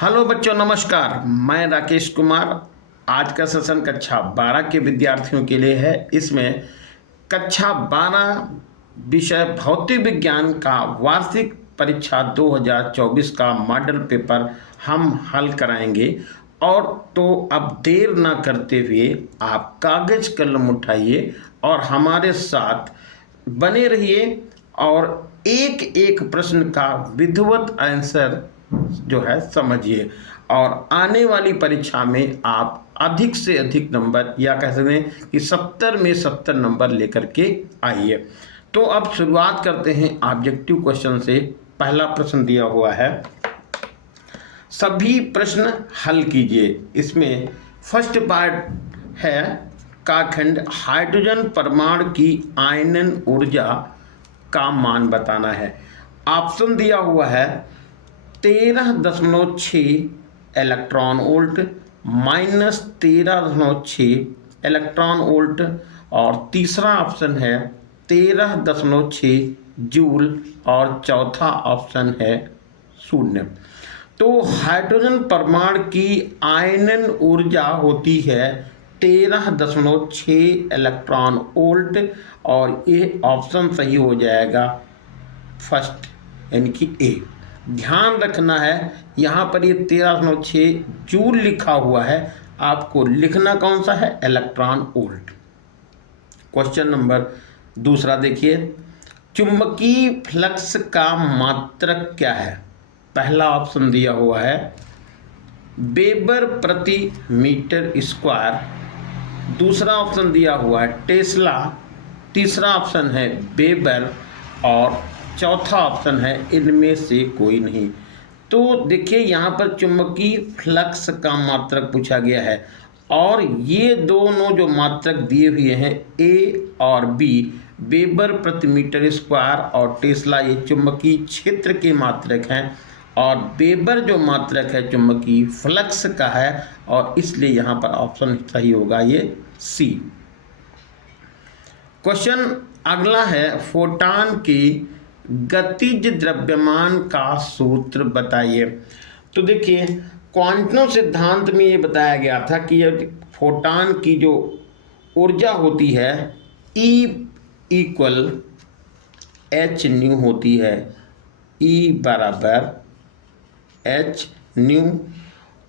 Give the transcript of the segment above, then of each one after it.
Hello बच्चों, नमस्कार। मैं राकेश कुमार। आज का सेशन कक्षा 12 के विद्यार्थियों के लिए है। इसमें कक्षा 12 विषय भौतिक विज्ञान का वार्षिक परीक्षा 2024 का मॉडल पेपर हम हल कराएंगे। और तो अब देर ना करते हुए आप कागज कलम उठाइए और हमारे साथ बने रहिए और एक एक प्रश्न का विधिवत आंसर जो है समझिए। और आने वाली परीक्षा में आप अधिक से अधिक नंबर, या कह सकते हैं कि 70 में 70 नंबर लेकर के आइए। तो अब शुरुआत करते हैं ऑब्जेक्टिव क्वेश्चन से। पहला प्रश्न दिया हुआ है, सभी प्रश्न हल कीजिए। इसमें फर्स्ट पार्ट है काखंड, हाइड्रोजन परमाणु की आयनन ऊर्जा का मान बताना है। ऑप्शन दिया हुआ है 13.6 इलेक्ट्रॉन वोल्ट, -13.6 इलेक्ट्रॉन वोल्ट, और तीसरा ऑप्शन है 13.6 जूल, और चौथा ऑप्शन है 0। तो हाइड्रोजन परमाणु की आयनन ऊर्जा होती है 13.6 इलेक्ट्रॉन वोल्ट, और ये ऑप्शन सही हो जाएगा फर्स्ट, यानी कि ए। ध्यान रखना है, यहाँ पर ये 13.6 जूल लिखा हुआ है, आपको लिखना कौन सा है, इलेक्ट्रॉन वोल्ट। क्वेश्चन नंबर दूसरा देखिए, चुंबकीय फ्लक्स का मात्रक क्या है। पहला ऑप्शन दिया हुआ है वेबर प्रति मीटर स्क्वायर, दूसरा ऑप्शन दिया हुआ है टेस्ला, तीसरा ऑप्शन है वेबर, और चौथा ऑप्शन है इनमें से कोई नहीं। तो देखिए यहाँ पर चुंबकीय फ्लक्स का मात्रक पूछा गया है, और ये दोनों जो मात्रक दिए हुए हैं ए और बी, वेबर प्रति मीटर स्क्वायर और टेस्ला, ये चुंबकीय क्षेत्र के मात्रक हैं, और वेबर जो मात्रक है चुंबकीय फ्लक्स का है, और इसलिए यहाँ पर ऑप्शन सही होगा ये सी। क्वेश्चन अगला है, फोटॉन की गतिज द्रव्यमान का सूत्र बताइए। तो देखिए, क्वांटम सिद्धांत में ये बताया गया था कि फोटॉन की जो ऊर्जा होती है E इक्वल एच न्यू होती है, E बराबर एच न्यू।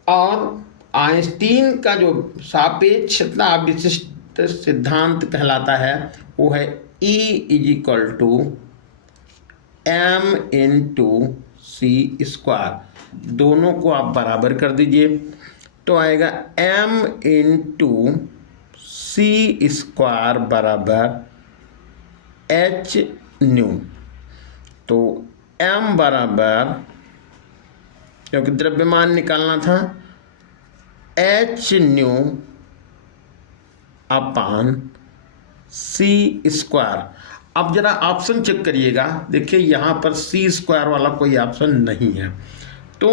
और आइंस्टीन का जो सापेक्षता विशिष्ट सिद्धांत कहलाता है वो है E is equal to m/c²। दोनों को आप बराबर कर दीजिए तो आएगा m/c² बराबर एच न्यू। तो m बराबर, क्योंकि द्रव्यमान निकालना था, एच न्यू अपान c²। अब जरा ऑप्शन चेक करिएगा, देखिए यहाँ पर c² वाला कोई ऑप्शन नहीं है। तो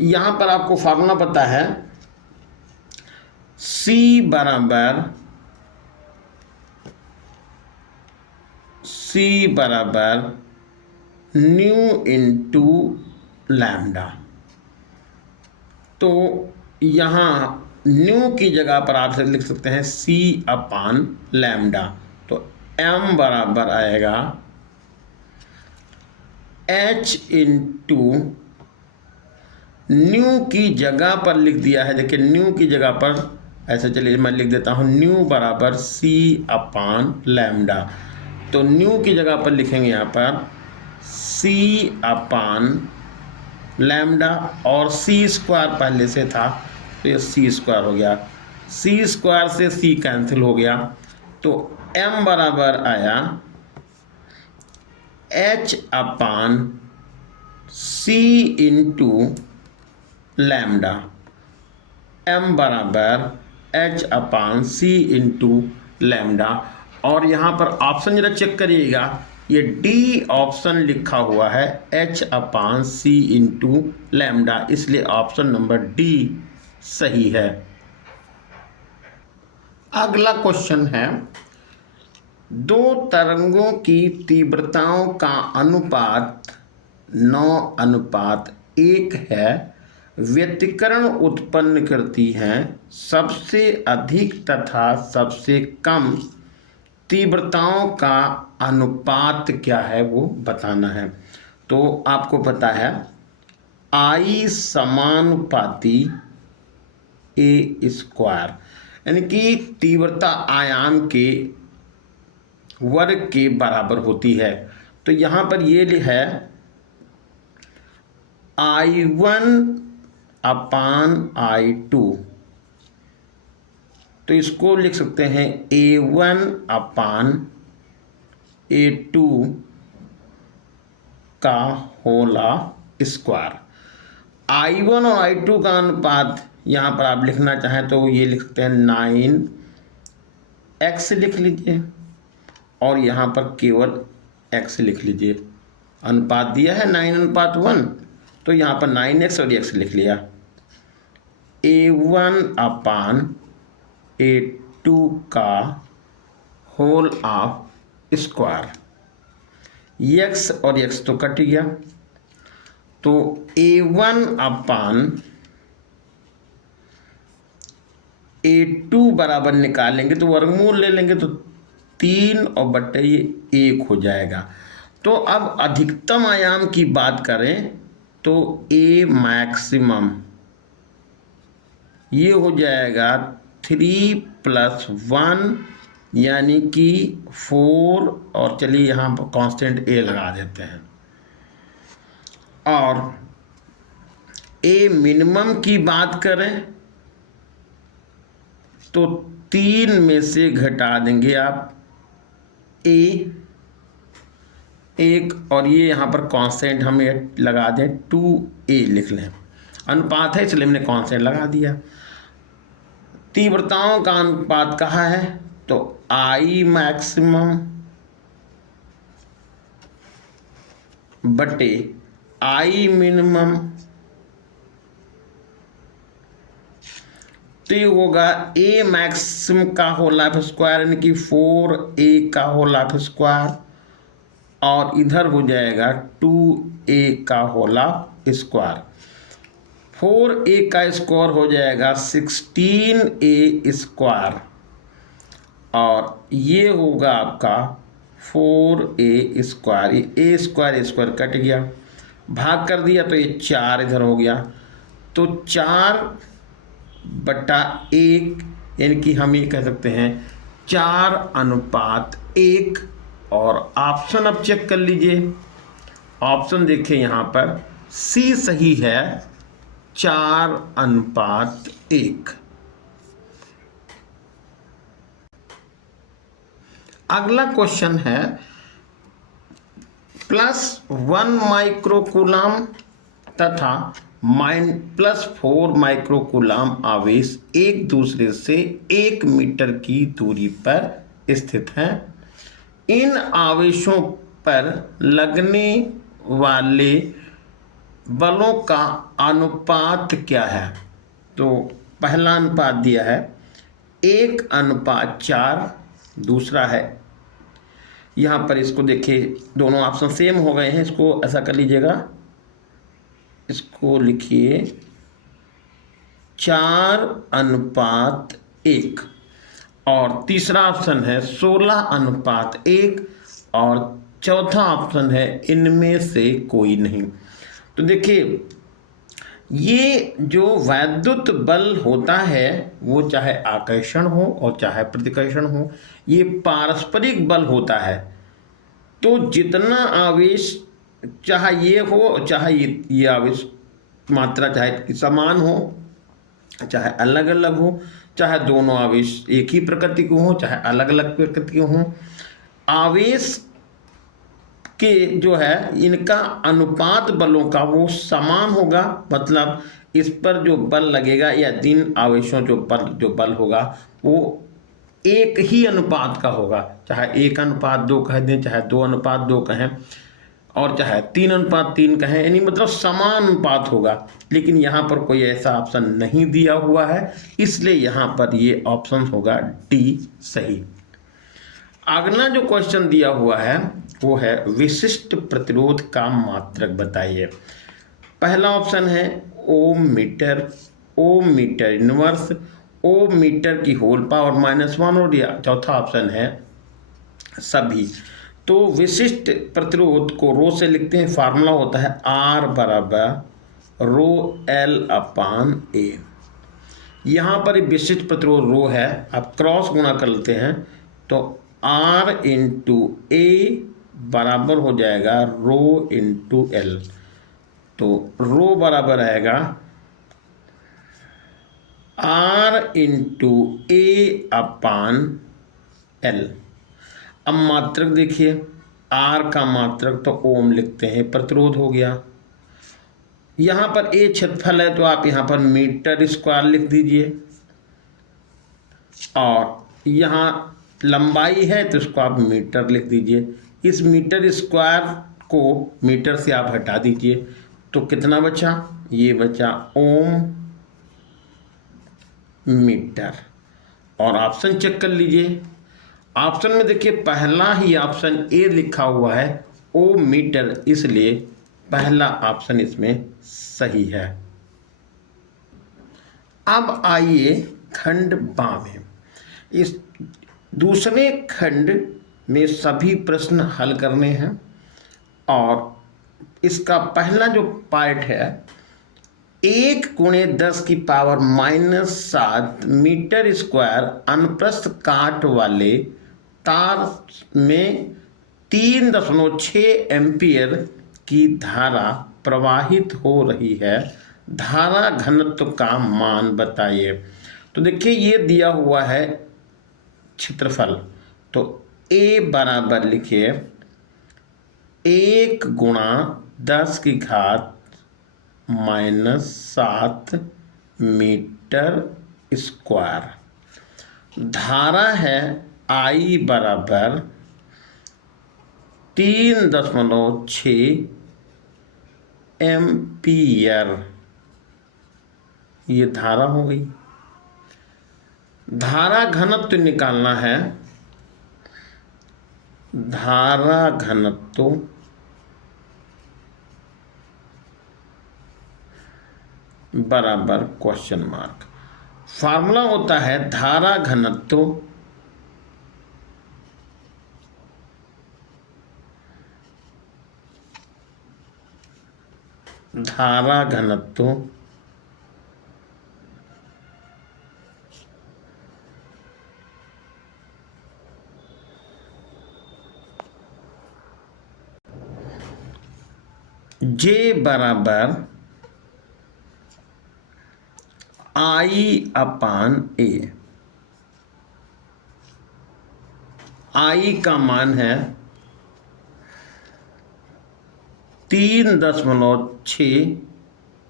यहाँ पर आपको फार्मूला पता है, c बराबर न्यू इंटू लैम्डा। तो यहाँ न्यू की जगह पर आप लिख सकते हैं c अपान लैम्डा। तो m बराबर आएगा h इंटू, न्यू की जगह पर लिख दिया है, देखिए न्यू की जगह पर ऐसे, चलिए मैं लिख देता हूँ न्यू बराबर c अपान लैम्डा। तो न्यू की जगह पर लिखेंगे यहाँ पर c अपान लैम्डा, और c² पहले से था तो ये c² हो गया, c² से c कैंसिल हो गया। तो m बराबर आया h अपान c इंटू लैम्डा, m बराबर h अपान c इंटू लैम्डा। और यहाँ पर ऑप्शन जरा चेक करिएगा, ये डी ऑप्शन लिखा हुआ है h अपान c इंटू लैम्डा, इसलिए ऑप्शन नंबर डी सही है। अगला क्वेश्चन है, दो तरंगों की तीव्रताओं का अनुपात 9:1 है। व्यतिकरण उत्पन्न करती हैं, सबसे अधिक तथा सबसे कम तीव्रताओं का अनुपात क्या है वो बताना है। तो आपको पता है I समानुपाती A स्क्वायर, यानी कि तीव्रता आयाम के वर्ग के बराबर होती है। तो यहाँ पर ये है I1 अपान I2, तो इसको लिख सकते हैं A1 अपान A2 का होल स्क्वायर। I1 और I2 का अनुपात यहाँ पर आप लिखना चाहें तो ये लिख सकते हैं 9x लिख लीजिए, और यहाँ पर केवल x लिख लीजिए। अनुपात दिया है 9:1, तो यहाँ पर 9x और x लिख लिया। A1 अपान A2 का होल ऑफ स्क्वायर, x और x तो कट गया, तो A1 अपान A2 बराबर निकालेंगे तो वर्गमूल ले लेंगे तो 3 और बटे ये 1 हो जाएगा। तो अब अधिकतम आयाम की बात करें तो A मैक्सिमम ये हो जाएगा 3 + 1 यानी कि 4, और चलिए यहाँ पर कांस्टेंट A लगा देते हैं। और A मिनिमम की बात करें तो 3 में से घटा देंगे आप A 1, और ये यहाँ पर कांस्टेंट हम लगा दें 2A लिख लें। अनुपात है इसलिए हमने कांस्टेंट लगा दिया। तीव्रताओं का अनुपात कहाँ है तो I मैक्सिमम बटे I मिनिमम, तो ये होगा A मैक्सिमम का होल ऑफ स्क्वायर यानी कि 4A का होल ऑफ स्क्वायर, और इधर हो जाएगा 2A का होल ऑफ स्क्वायर। 4A का स्क्वायर हो जाएगा 16A स्क्वायर, और ये होगा आपका 4A स्क्वायर। ये A स्क्वायर कट गया, भाग कर दिया तो ये 4 इधर हो गया, तो 4/1 यानी कि हम ये कह सकते हैं 4:1। और ऑप्शन अब चेक कर लीजिए, ऑप्शन देखिए यहाँ पर सी सही है 4:1। अगला क्वेश्चन है +1 माइक्रोकूलम तथा +4 माइक्रोकूलम आवेश एक दूसरे से 1 मीटर की दूरी पर स्थित हैं। इन आवेशों पर लगने वाले बलों का अनुपात क्या है। तो पहला अनुपात दिया है 1:4, दूसरा है यहाँ पर, इसको देखिए दोनों ऑप्शन सेम हो गए हैं, इसको ऐसा कर लीजिएगा, इसको लिखिए 4:1, और तीसरा ऑप्शन है 16:1, और चौथा ऑप्शन है इनमें से कोई नहीं। तो देखिए ये जो वैद्युत बल होता है वो चाहे आकर्षण हो और चाहे प्रतिकर्षण हो, ये पारस्परिक बल होता है। तो जितना आवेश चाहे ये हो चाहे ये आवेश मात्रा चाहे समान हो चाहे अलग अलग हो, चाहे दोनों आवेश एक ही प्रकृति के हो चाहे अलग अलग प्रकृति के हों, आवेश के जो है इनका अनुपात बलों का वो समान होगा। मतलब इस पर जो बल लगेगा या 3 आवेशों जो बल होगा वो एक ही अनुपात का होगा, चाहे 1:2 कह दें, चाहे 2:2 कहें, और चाहे 3:3 कहें, यानी मतलब समान अनुपात होगा। लेकिन यहाँ पर कोई ऐसा ऑप्शन नहीं दिया हुआ है, इसलिए यहाँ पर ये ऑप्शन होगा डी सही। अगला जो क्वेश्चन दिया हुआ है वो है विशिष्ट प्रतिरोध का मात्रक बताइए। पहला ऑप्शन है ओम मीटर इनवर्स, ओम मीटर की होल पावर -1 और या चौथा ऑप्शन है सभी। तो विशिष्ट प्रतिरोध को रो से लिखते हैं, फार्मूला होता है R बराबर रो L अपान A। यहाँ पर विशिष्ट प्रतिरोध रो है, आप क्रॉस गुणा कर लेते हैं तो R इंटू A बराबर हो जाएगा रो इंटू L। तो रो बराबर आएगा R into A upon L। अब मात्रक देखिए, R का मात्रक तो ओम लिखते हैं, प्रतिरोध हो गया। यहाँ पर A क्षेत्रफल है तो आप यहाँ पर मीटर स्क्वायर लिख दीजिए, और यहाँ लंबाई है तो इसको आप मीटर लिख दीजिए। इस मीटर स्क्वायर को मीटर से आप हटा दीजिए तो कितना बचा, ये बचा ओम मीटर। और ऑप्शन चेक कर लीजिए, ऑप्शन में देखिए पहला ही ऑप्शन ए लिखा हुआ है ओम मीटर, इसलिए पहला ऑप्शन इसमें सही है। अब आइए खंड बावें। इस दूसरे खंड में सभी प्रश्न हल करने हैं, और इसका पहला जो पार्ट है 1 × 10⁻⁻7 मीटर स्क्वायर अनुप्रस्थ काट वाले तार में 3.6 एम्पियर की धारा प्रवाहित हो रही है, धारा घनत्व का मान बताइए। तो देखिए ये दिया हुआ है क्षेत्रफल, तो A बराबर लिखिए 1 × 10⁻⁻7 मीटर स्क्वायर। धारा है I बराबर 3.6 एम्पियर, ये धारा हो गई। धारा घनत्व निकालना है, धारा घनत्व बराबर क्वेश्चन मार्क। फार्मूला होता है धारा घनत्व J बराबर I अपान A। I का मान है 3.6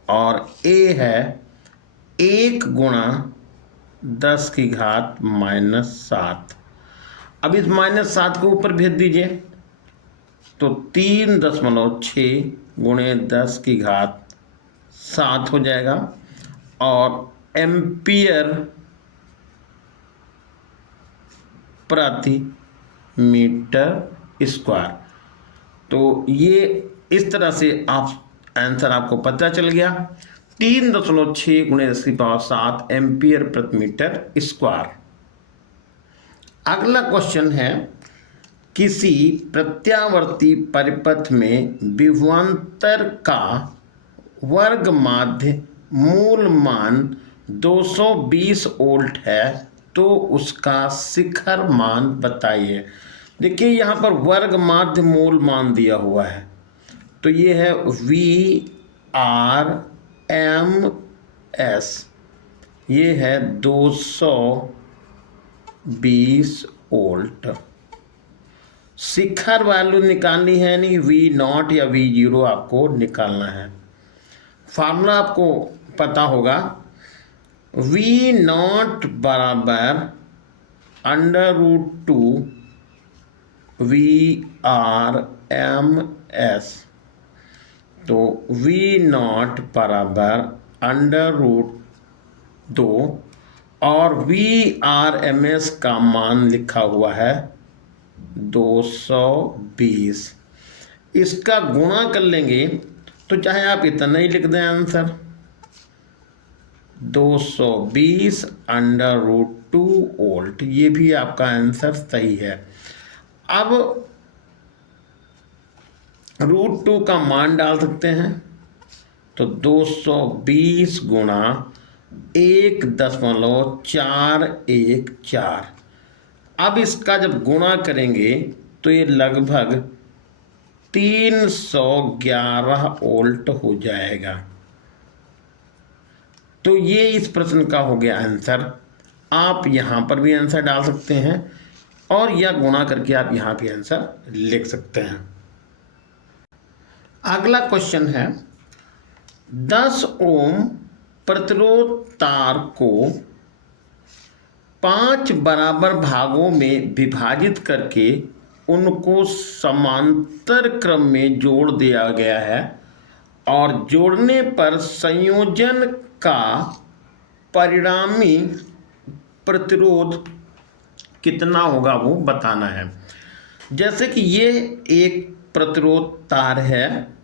और A है 1 × 10⁻⁻7। अब इस -7 को ऊपर भेज दीजिए तो 3.6 × 10⁻7 हो जाएगा, और एम्पियर प्रति मीटर स्क्वायर। तो ये इस तरह से आप आंसर आपको पता चल गया, 3.6 × 10⁻7 एम्पियर प्रति मीटर स्क्वायर। अगला क्वेश्चन है, किसी प्रत्यावर्ती परिपथ में विभवांतर का वर्ग माध्य मूल मान 220 वोल्ट है, तो उसका शिखर मान बताइए। देखिए यहाँ पर वर्ग माध्य मूल मान दिया हुआ है, तो ये है VRMS, ये है 220 वोल्ट। शिखर वैल्यू निकालनी है, नहीं V0 या V0 आपको निकालना है। फार्मूला आपको पता होगा, V0 बराबर √2 VRMS। तो V0 बराबर √2 और VRMS का मान लिखा हुआ है 220। इसका गुणा कर लेंगे तो चाहे आप इतना ही लिख दें आंसर, 220 अंडर रूट 2 वोल्ट। ये भी आपका आंसर सही है। अब रूट 2 का मान डाल सकते हैं, तो 220 गुणा 1.414। अब इसका जब गुणा करेंगे तो ये लगभग 311 वोल्ट हो जाएगा। तो ये इस प्रश्न का हो गया आंसर। आप यहाँ पर भी आंसर डाल सकते हैं और या गुणा करके आप यहाँ भी आंसर लिख सकते हैं। अगला क्वेश्चन है 10 ओम प्रतिरोध तार को 5 बराबर भागों में विभाजित करके उनको समांतर क्रम में जोड़ दिया गया है और जोड़ने पर संयोजन का परिणामी प्रतिरोध कितना होगा वो बताना है। जैसे कि ये एक प्रतिरोध तार है,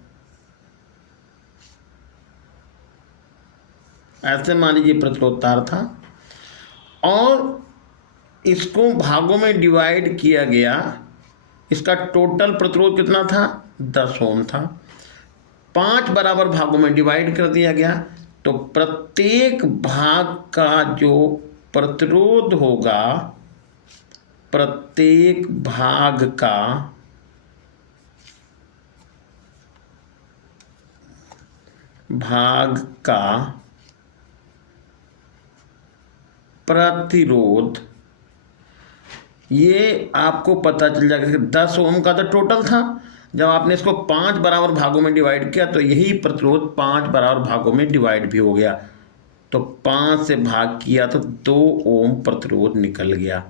ऐसे मान लीजिए प्रतिरोध तार था और इसको भागों में डिवाइड किया गया। इसका टोटल प्रतिरोध कितना था? 10 ओम था। 5 बराबर भागों में डिवाइड कर दिया गया, तो प्रत्येक भाग का जो प्रतिरोध होगा, प्रत्येक भाग का प्रतिरोध, ये आपको पता चल जाएगा कि 10 ओम का तो टोटल था। जब आपने इसको 5 बराबर भागों में डिवाइड किया तो यही प्रतिरोध 5 बराबर भागों में डिवाइड भी हो गया। तो 5 से भाग किया तो 2 ओम प्रतिरोध निकल गया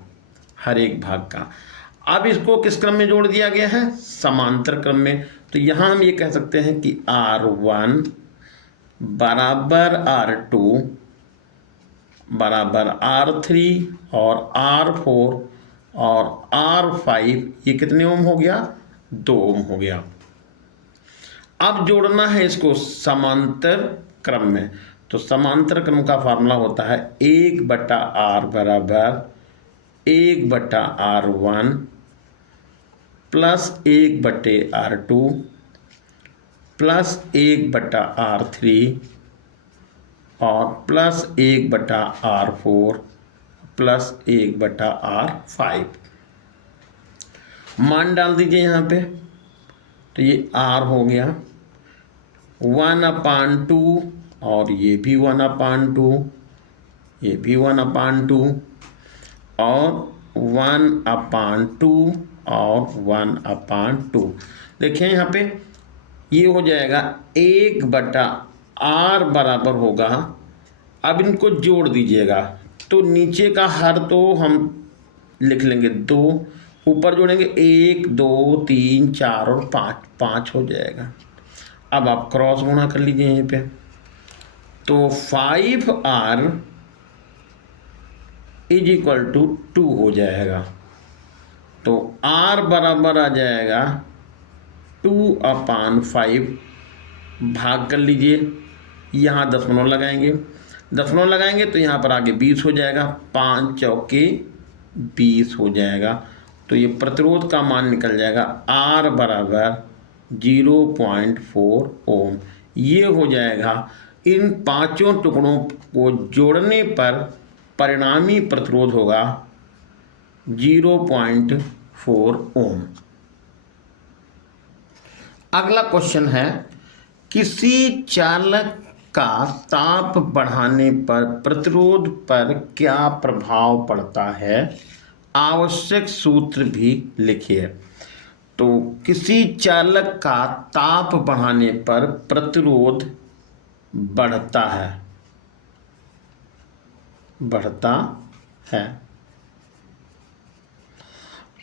हर एक भाग का। अब इसको किस क्रम में जोड़ दिया गया है? समांतर क्रम में। तो यहाँ हम ये कह सकते हैं कि R1 बराबर R2 बराबर R3 और R4 और R5, ये कितने ओम हो गया? 2 ओम हो गया। अब जोड़ना है इसको समांतर क्रम में। तो समांतर क्रम का फार्मूला होता है 1/R बराबर 1/R1 plus 1/R2 plus 1/R3 और प्लस 1/R4 प्लस 1/R5। मान डाल दीजिए यहाँ पे, तो ये R हो गया 1/2 और ये भी 1/2, ये भी 1/2 और 1/2 और 1/2। देखिए यहाँ पे ये हो जाएगा 1/R बराबर होगा। अब इनको जोड़ दीजिएगा, तो नीचे का हर तो हम लिख लेंगे 2, ऊपर जोड़ेंगे 1 2 3 4 और 5 हो जाएगा। अब आप क्रॉस गुणा कर लीजिए यहीं पे, तो 5R इज इक्वल टू 2 हो जाएगा। तो R बराबर आ जाएगा 2/5। भाग कर लीजिए, यहाँ दशमलव लगाएंगे, दशमलव लगाएंगे तो यहाँ पर आगे 20 हो जाएगा, 5 चौके 20 हो जाएगा। तो ये प्रतिरोध का मान निकल जाएगा R बराबर 0.4 ओम। ये हो जाएगा इन पांचों टुकड़ों को जोड़ने पर परिणामी प्रतिरोध होगा 0.4 ओम। अगला क्वेश्चन है किसी चालक का ताप बढ़ाने पर प्रतिरोध पर क्या प्रभाव पड़ता है? आवश्यक सूत्र भी लिखिए। तो किसी चालक का ताप बढ़ाने पर प्रतिरोध बढ़ता है।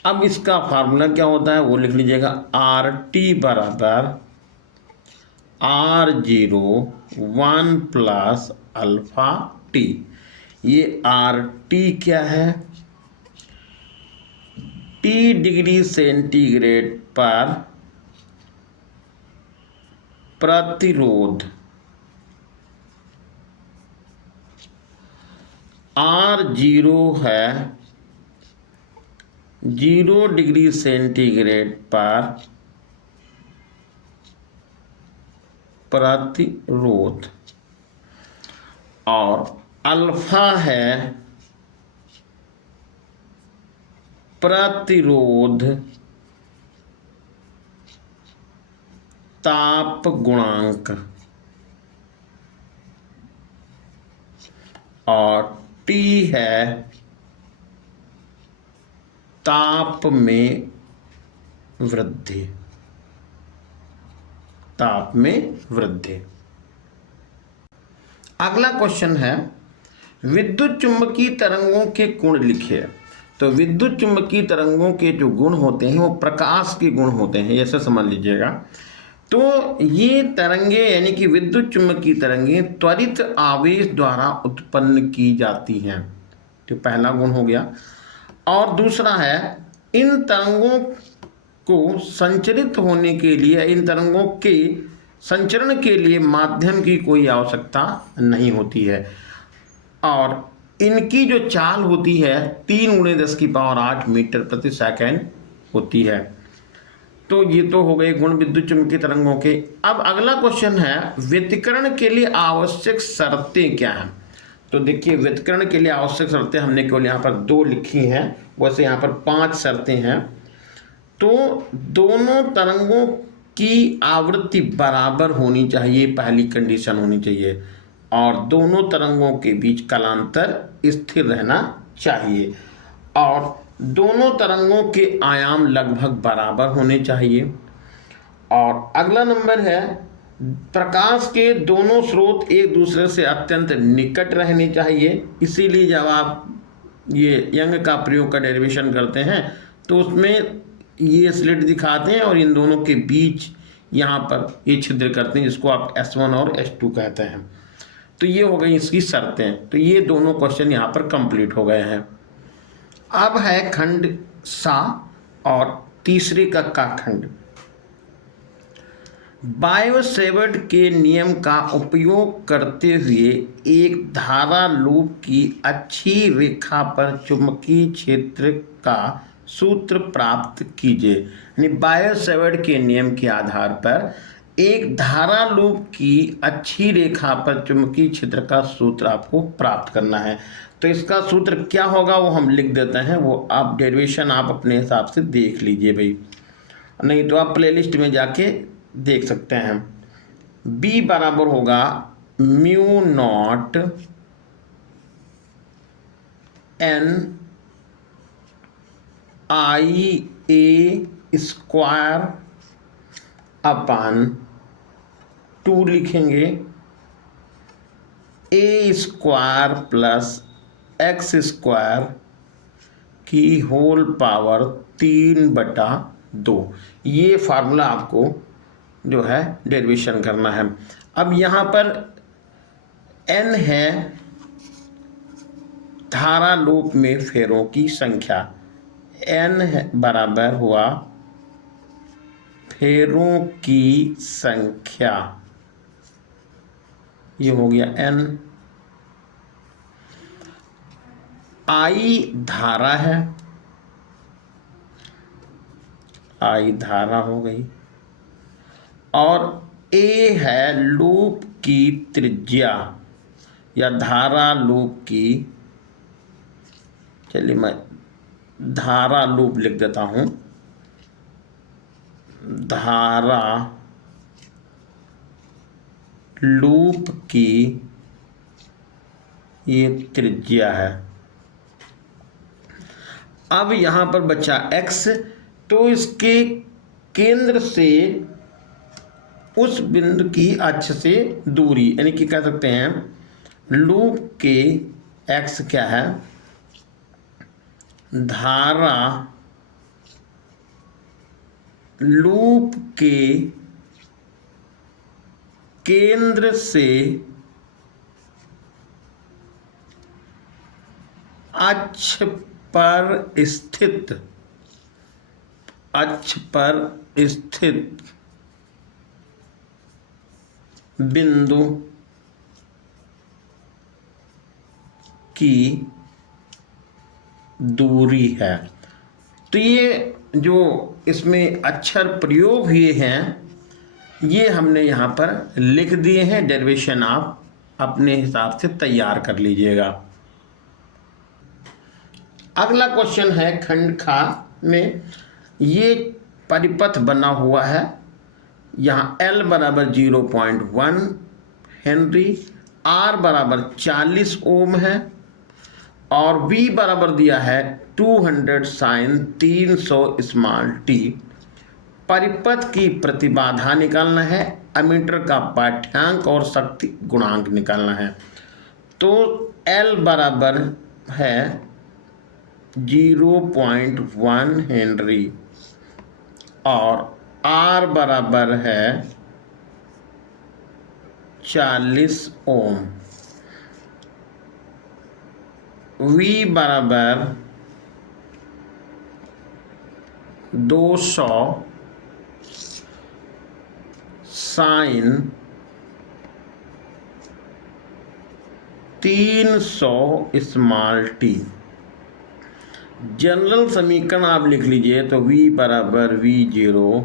अब इसका फार्मूला क्या होता है वो लिख लीजिएगा, RT बराबर R01 प्लस अल्फा टी। ये RT क्या है? T डिग्री सेंटीग्रेड पर प्रतिरोध R0 है 0 डिग्री सेंटीग्रेड पर प्रतिरोध और अल्फा है प्रतिरोध ताप गुणांक और T है ताप में वृद्धि। ताप में वृद्धि। अगला क्वेश्चन है विद्युत चुम्बकीय तरंगों के गुण लिखिए। तो विद्युत चुम्बकीय तरंगों के जो गुण होते हैं वो प्रकाश के गुण होते हैं, ऐसे समझ लीजिएगा। तो ये तरंगे यानी कि विद्युत चुम्बकीय तरंगे त्वरित आवेश द्वारा उत्पन्न की जाती हैं। तो पहला गुण हो गया। और दूसरा है इन तरंगों को संचरित होने के लिए, इन तरंगों के संचरण के लिए माध्यम की कोई आवश्यकता नहीं होती है और इनकी जो चाल होती है 3×10⁸ मीटर प्रति सेकंड होती है। तो ये तो हो गए गुण विद्युत चुम्बकीय तरंगों के। अब अगला क्वेश्चन है व्यतिकरण के लिए आवश्यक शर्तें क्या हैं। तो देखिए व्यतिकरण के लिए आवश्यक शर्तें हमने केवल यहाँ पर 2 लिखी हैं, वैसे यहाँ पर 5 शर्तें हैं। तो दोनों तरंगों की आवृत्ति बराबर होनी चाहिए, पहली कंडीशन होनी चाहिए, और दोनों तरंगों के बीच कालांतर स्थिर रहना चाहिए, और दोनों तरंगों के आयाम लगभग बराबर होने चाहिए। और अगला नंबर है प्रकाश के दोनों स्रोत एक दूसरे से अत्यंत निकट रहने चाहिए। इसीलिए जब आप ये यंग का प्रयोग का डेरिवेशन करते हैं तो उसमें ये स्लिट दिखाते हैं और इन दोनों के बीच यहाँ पर ये छिद्र करते हैं, जिसको आप S1 और S2 कहते हैं। तो ये हो गई इसकी शर्तें। तो ये दोनों क्वेश्चन यहाँ पर कंप्लीट हो गए हैं। अब है खंड सा और तीसरे का खंड। बायो-सेवर्ट के नियम का उपयोग करते हुए एक धारा लूप की अच्छी रेखा पर चुंबकीय क्षेत्र का सूत्र प्राप्त कीजिए। यानी बायो-सेवर्ट के नियम के आधार पर एक धारा लूप की अच्छी रेखा पर चुंबकीय क्षेत्र का सूत्र आपको प्राप्त करना है। तो इसका सूत्र क्या होगा वो हम लिख देते हैं, वो आप डेरिवेशन आप अपने हिसाब से देख लीजिए भाई, नहीं तो आप प्लेलिस्ट में जाके देख सकते हैं। B बराबर होगा μ0 N IA² अपन 2 लिखेंगे A² प्लस X² की होल पावर 3/2। ये फार्मूला आपको जो है डेरिवेशन करना है। अब यहाँ पर N है धारा लूप में फेरों की संख्या, N बराबर हुआ फेरों की संख्या, ये हो गया N। I धारा है, I धारा हो गई, और A है लूप की त्रिज्या या धारा लूप की, चलिए मैं धारा लूप लिख देता हूँ, धारा लूप की ये त्रिज्या है। अब यहाँ पर बचा X, तो इसके केंद्र से उस बिंदु की अक्ष से दूरी, यानी कि कह सकते हैं लूप के X क्या है, धारा लूप के केंद्र से अक्ष पर स्थित बिंदु की दूरी है। तो ये जो इसमें अक्षर प्रयोग हुए हैं ये हमने यहाँ पर लिख दिए हैं। डेरिवेशन आप अपने हिसाब से तैयार कर लीजिएगा। अगला क्वेश्चन है खंड खा में, ये परिपथ बना हुआ है। यहाँ L बराबर 0.1 हेनरी, R बराबर 40 ओम है और V बराबर दिया है 200 साइन 300 स्मॉल t। परिपथ की प्रतिबाधा निकालना है, एमीटर का पाठ्यांक और शक्ति गुणांक निकालना है। तो L बराबर है 0.1 हेनरी और R बराबर है 40 ओम। V बराबर 200 साइन 300 स्मॉल टी। जनरल समीकरण आप लिख लीजिए तो V बराबर V0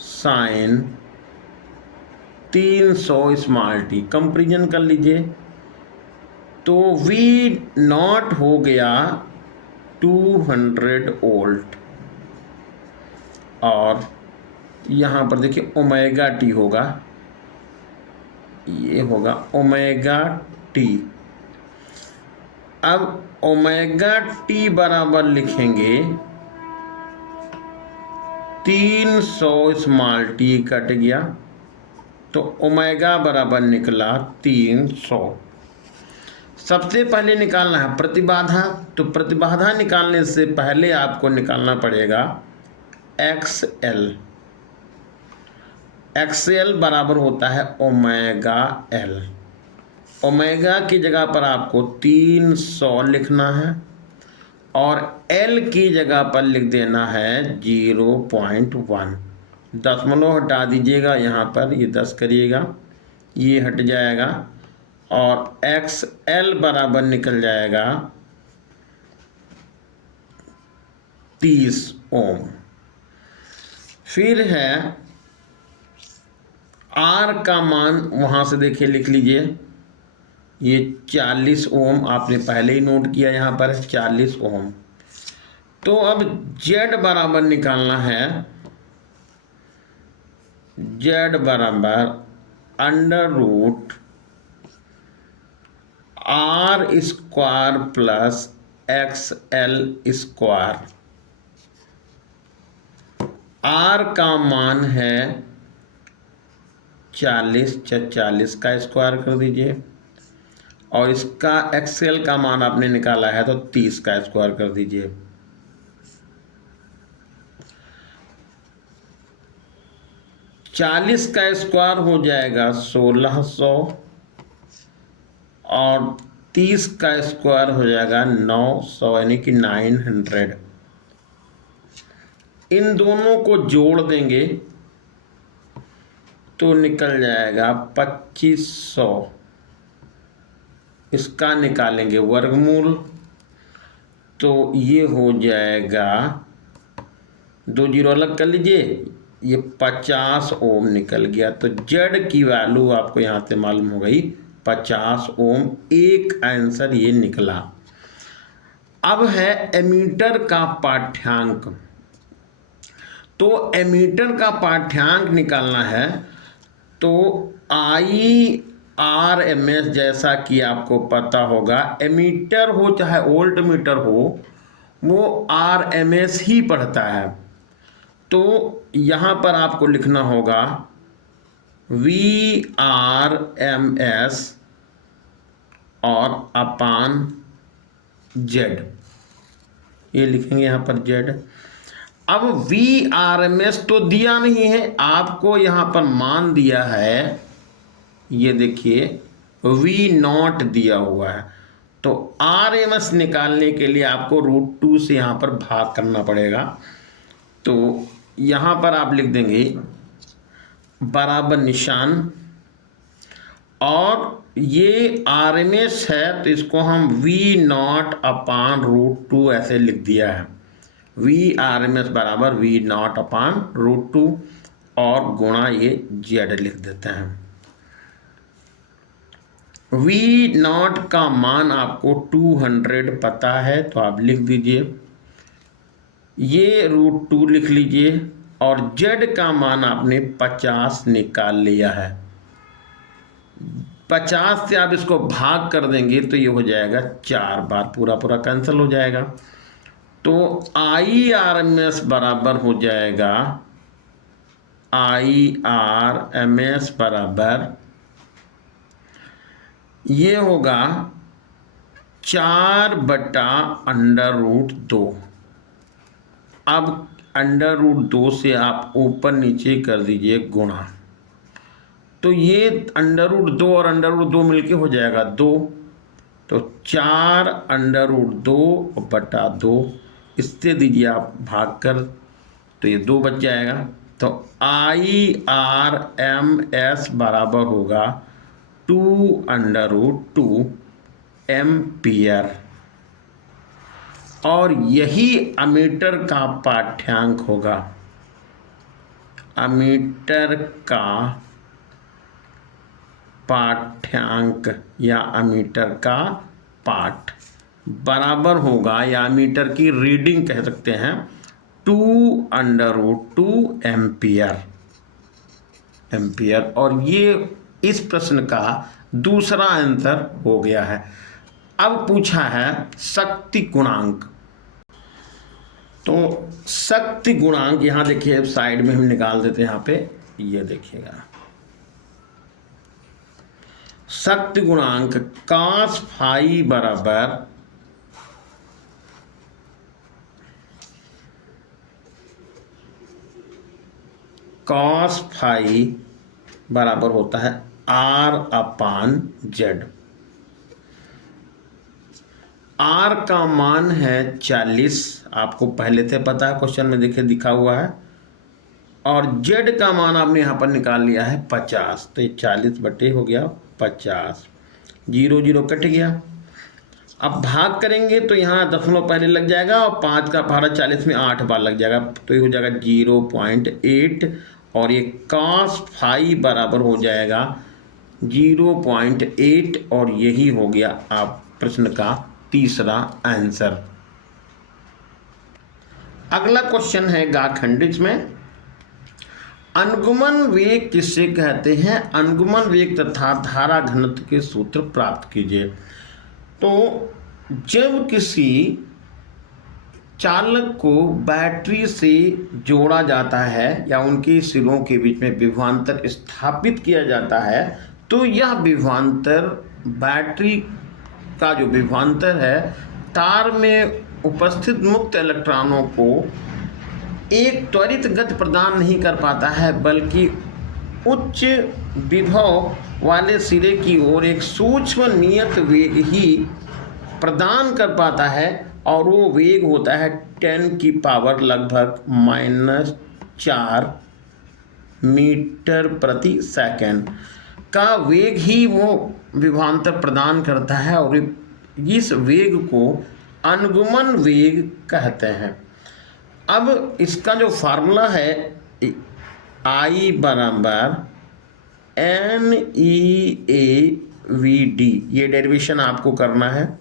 sign 300 small T. Comparison कर लीजिए तो V नॉट हो गया 200 वोल्ट और यहाँ पर देखिए ओमेगा टी होगा, ये होगा ओमेगा टी। अब ओमेगा टी बराबर लिखेंगे 300 स्मॉल टी कट गया तो ओमेगा बराबर निकला 300। सबसे पहले निकालना है प्रतिबाधा। तो प्रतिबाधा निकालने से पहले आपको निकालना पड़ेगा XL। XL बराबर होता है ओमेगा L। ओमेगा की जगह पर आपको 300 लिखना है और L की जगह पर लिख देना है 0.1। दशमलव हटा दीजिएगा, यहाँ पर ये 10 करिएगा, ये हट जाएगा और XL बराबर निकल जाएगा 30 ओम। फिर है R का मान, वहाँ से देखिए लिख लीजिए, ये 40 ओम आपने पहले ही नोट किया, यहाँ पर 40 ओम। तो अब Z बराबर निकालना है, Z बराबर under root R square plus XL square. R का मान है 40, 40 का स्क्वायर कर दीजिए और इसका XL का मान आपने निकाला है तो 30 का स्क्वायर कर दीजिए। चालीस का स्क्वायर हो जाएगा 1600 और 30 का स्क्वायर हो जाएगा 900 यानी कि 900। इन दोनों को जोड़ देंगे तो निकल जाएगा 2500। इसका निकालेंगे वर्गमूल तो ये हो जाएगा, 2 जीरो अलग कर लीजिए, ये 50 ओम निकल गया। तो Z की वैल्यू आपको यहाँ से मालूम हो गई 50 ओम। एक आंसर ये निकला। अब है एमीटर का पाठ्यांक। तो एमीटर का पाठ्यांक निकालना है तो IRMS, जैसा कि आपको पता होगा, एमीटर हो चाहे वोल्ट मीटर हो वो RMS ही पढ़ता है। तो यहाँ पर आपको लिखना होगा VRMS और अपान Z, ये लिखेंगे यहाँ पर Z। अब VRMS तो दिया नहीं है आपको, यहाँ पर मान दिया है, ये देखिए V नॉट दिया हुआ है। तो RMS निकालने के लिए आपको √2 से यहाँ पर भाग करना पड़ेगा। तो यहाँ पर आप लिख देंगे बराबर निशान और ये RMS है तो इसको हम V0/√2 ऐसे लिख दिया है। VRMS बराबर V0/√2 और गुणा ये Z लिख देते हैं। V0 का मान आपको 200 पता है तो आप लिख दीजिए, ये √2 लिख लीजिए और Z का मान आपने 50 निकाल लिया है। 50 से आप इसको भाग कर देंगे तो ये हो जाएगा 4 बार, पूरा पूरा कैंसिल हो जाएगा। तो IRMS बराबर हो जाएगा, IRMS बराबर ये होगा 4/√2। अब √2 से आप ऊपर नीचे कर दीजिए गुणा, तो ये √2 और √2 मिलके हो जाएगा 2, तो 4√2/2 इससे दीजिए आप भाग कर, तो ये 2 बच जाएगा। तो IRMS बराबर होगा 2√2 एम्पियर। और यही अमीटर का पाठ्यांक होगा। अमीटर का पाठ्यांक या अमीटर का पाठ बराबर होगा, या अमीटर की रीडिंग कह सकते हैं, 2√2 एम्पियर। और ये इस प्रश्न का दूसरा आंसर हो गया है। अब पूछा है शक्ति गुणांक। तो शक्ति गुणांक यहाँ देखिए साइड में हम निकाल देते हैं, यहाँ पे ये देखिएगा, शक्ति गुणांक cos फाई बराबर cos फाई बराबर होता है R/Z। R का मान है 40, आपको पहले से पता है, क्वेश्चन में देखिए दिखा हुआ है, और Z का मान आपने यहाँ पर निकाल लिया है 50, तो ये 40 बटे हो गया 50, 0 0 कट गया। अब भाग करेंगे तो यहाँ दशमलव पहले लग जाएगा और 5 का पहाड़ा 40 में 8 बार लग जाएगा, तो ये हो जाएगा 0.8, और ये cos फाई बराबर हो जाएगा 0.8, और यही हो गया आप प्रश्न का तीसरा आंसर। अगला क्वेश्चन है गाखंडित में, अनुगमन वेग किससे कहते हैं? अनुगमन वेग तथा धारा घनत्व के सूत्र प्राप्त कीजिए। तो जब किसी चालक को बैटरी से जोड़ा जाता है या उनके सिरों के बीच में विभवांतर स्थापित किया जाता है, तो यह विभवांतर, बैटरी का जो विभवांतर है, तार में उपस्थित मुक्त इलेक्ट्रॉनों को एक त्वरित गति प्रदान नहीं कर पाता है, बल्कि उच्च विभव वाले सिरे की ओर एक सूक्ष्म नियत वेग ही प्रदान कर पाता है, और वो वेग होता है 10 की पावर लगभग -4 मीटर प्रति सेकंड का वेग ही वो विभवांतर प्रदान करता है, और इस वेग को अनुगमन वेग कहते हैं। अब इसका जो फार्मूला है, I बराबर NeAVD, ये डेरिवेशन आपको करना है।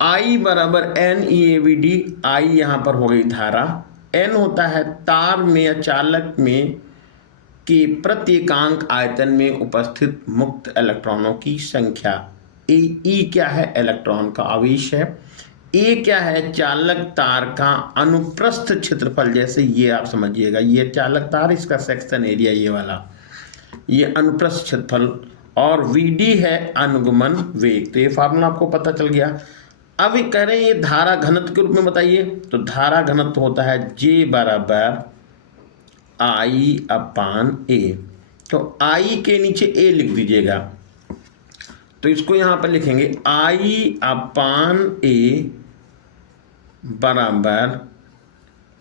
I बराबर NeAVD, I यहाँ पर हो गई धारा, N होता है तार में या चालक में के प्रत्येकांक आयतन में उपस्थित मुक्त इलेक्ट्रॉनों की संख्या, E क्या है? इलेक्ट्रॉन का आवेश है। ए क्या है? चालक तार का अनुप्रस्थ क्षेत्रफल, जैसे ये आप समझिएगा, ये चालक तार, इसका सेक्शन एरिया ये वाला, ये अनुप्रस्थ क्षेत्रफल, और VD है अनुगमन वेग। तो ये फार्मूला आपको पता चल गया। अब ये कह रहे हैं ये धारा घनत्व के रूप में बताइए, तो धारा घनत्व होता है J बराबर I/A। तो I के नीचे A लिख दीजिएगा, तो इसको यहाँ पर लिखेंगे I/A बराबर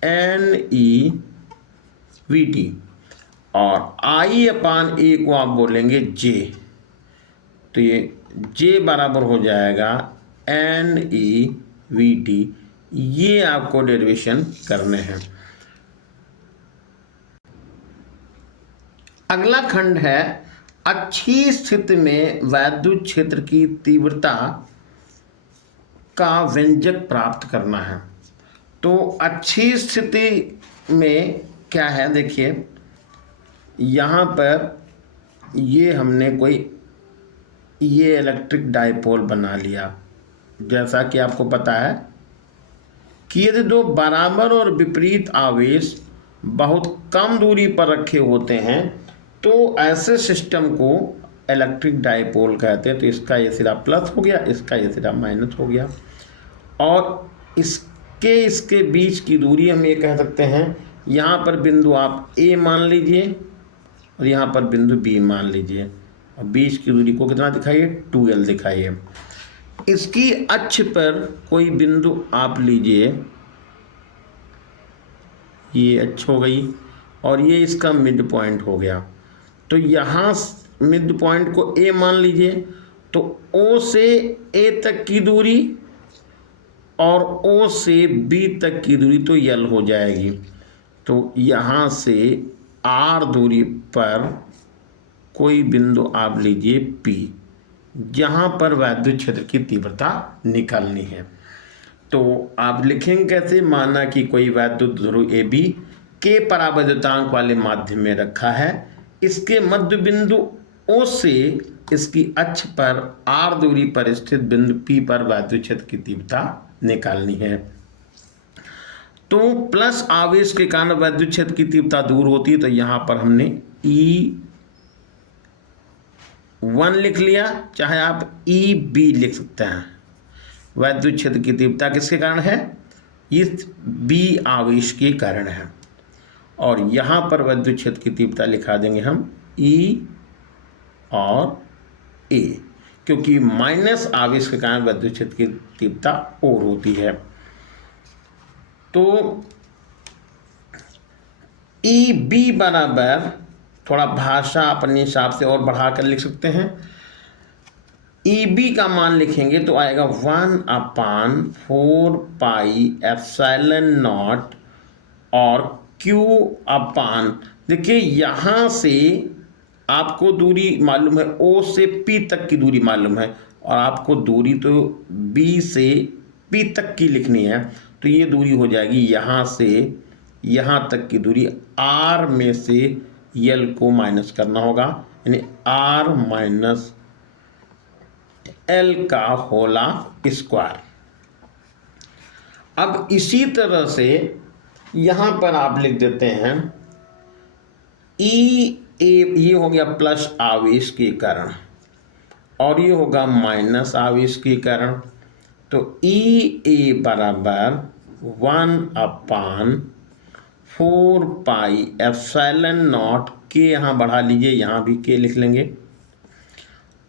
NeVT, और I/A को आप बोलेंगे J, तो ये J बराबर हो जाएगा NeVT। ये आपको डेरिवेशन करने हैं। अगला खंड है अच्छी स्थिति में वैद्युत क्षेत्र की तीव्रता का व्यंजक प्राप्त करना है। तो अच्छी स्थिति में क्या है, देखिए यहाँ पर ये हमने ये इलेक्ट्रिक डाइपोल बना लिया। जैसा कि आपको पता है कि यदि दो बराबर और विपरीत आवेश बहुत कम दूरी पर रखे होते हैं तो ऐसे सिस्टम को इलेक्ट्रिक डाइपोल कहते हैं। तो इसका ये सिरा प्लस हो गया, इसका ये सिरा माइनस हो गया, और इसके बीच की दूरी हम ये कह सकते हैं, यहाँ पर बिंदु आप A मान लीजिए और यहाँ पर बिंदु B मान लीजिए, और बीच की दूरी को कितना दिखाइए, 2L दिखाइए। इसकी अक्ष पर कोई बिंदु आप लीजिए, ये अक्ष हो गई, और ये इसका मिड पॉइंट हो गया। तो यहाँ मिड पॉइंट को A मान लीजिए, तो O से A तक की दूरी और O से B तक की दूरी तो L हो जाएगी। तो यहाँ से R दूरी पर कोई बिंदु आप लीजिए P, जहाँ पर वैद्युत क्षेत्र की तीव्रता निकालनी है। तो आप लिखेंगे कैसे, माना कि कोई वैद्युत ध्रुव AB के परावैद्युतांक वाले माध्यम में रखा है, इसके मध्य बिंदु O से इसकी अक्ष पर R दूरी पर स्थित बिंदु P पर वैद्युत क्षेत्र की तीव्रता निकालनी है। तो प्लस आवेश के कारण वैद्युत क्षेत्र की तीव्रता दूर होती है, तो यहाँ पर हमने E1 लिख लिया, चाहे आप EB लिख सकते हैं। वैद्युत क्षेत्र की तीव्रता किसके कारण है, इस B आवेश के कारण है। और यहाँ पर वैद्युत क्षेत्र की तीव्रता लिखा देंगे हम E और A, क्योंकि माइनस आवेश के कारण वैद्युत क्षेत्र की तीव्रता और होती है। तो EB बराबर, थोड़ा भाषा अपने हिसाब से और बढ़ाकर लिख सकते हैं, EB का मान लिखेंगे तो आएगा 1/4 पाई एप्सिलॉन नॉट और Q अपान, देखिए यहाँ से आपको दूरी मालूम है, O से P तक की दूरी मालूम है, और आपको दूरी तो B से P तक की लिखनी है। तो ये दूरी हो जाएगी यहाँ से यहाँ तक की दूरी, R में से L को माइनस करना होगा, यानी R माइनस L का होला स्क्वायर। अब इसी तरह से यहाँ पर आप लिख देते हैं ये हो गया प्लस आवेश के कारण, और ये होगा माइनस आवेश के कारण। तो EA बराबर 1/4 पाई एप्सिलॉन नॉट, के यहाँ बढ़ा लीजिए, यहाँ भी के लिख लेंगे,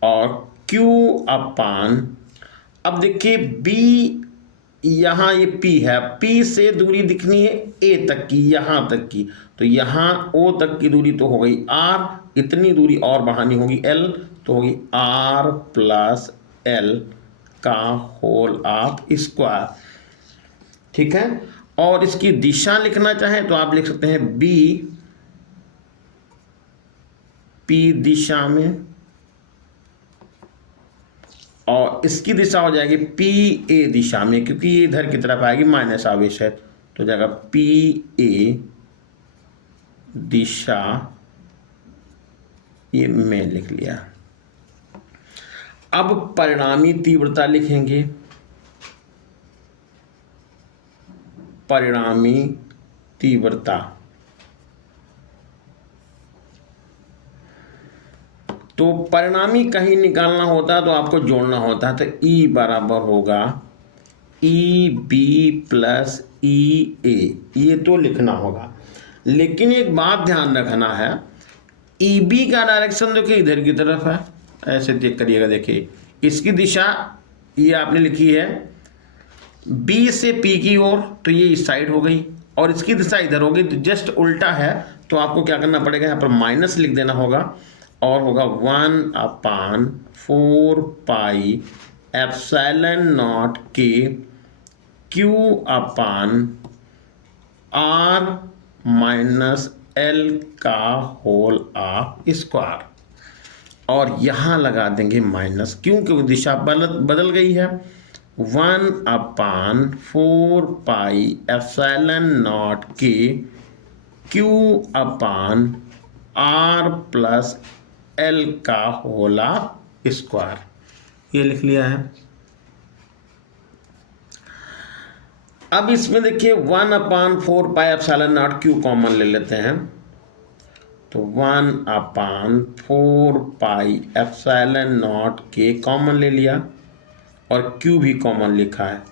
और Q अपान, अब देखिए B, यहाँ ये P है, P से दूरी दिखनी है A तक की, यहाँ तक की, तो यहाँ O तक की दूरी तो हो गई R, इतनी दूरी और बढ़ानी होगी L, तो होगी R प्लस L का होल ऑफ स्क्वायर। ठीक है, और इसकी दिशा लिखना चाहें तो आप लिख सकते हैं P दिशा में, और इसकी दिशा हो जाएगी PA दिशा में, क्योंकि ये इधर की तरफ आएगी, माइनस आवेश है, तो जाएगा PA दिशा, ये मैं लिख लिया। अब परिणामी तीव्रता लिखेंगे, परिणामी तीव्रता, तो परिणामी कहीं निकालना होता है तो आपको जोड़ना होता है, तो E बराबर होगा EB प्लस EA, ये तो लिखना होगा। लेकिन एक बात ध्यान रखना है, EB का डायरेक्शन देखिए इधर की तरफ है, ऐसे चेक करिएगा, देखिए इसकी दिशा ये आपने लिखी है B से P की ओर, तो ये इस साइड हो गई, और इसकी दिशा इधर होगी, तो जस्ट उल्टा है, तो आपको क्या करना पड़ेगा, यहाँ पर माइनस लिख देना होगा, और होगा 1/4πε0 के Q/R-L का होल ऑफ स्क्वायर। और यहाँ लगा देंगे माइनस, क्योंकि दिशा बदल गई है। 1/4πε0 के Q/R+L का होल ऑफ स्क्वायर, ये लिख लिया है। अब इसमें देखिए 1/4πε0 Q कॉमन ले लेते हैं, तो 1/4πε0 के कॉमन ले लिया और Q भी कॉमन लिखा है।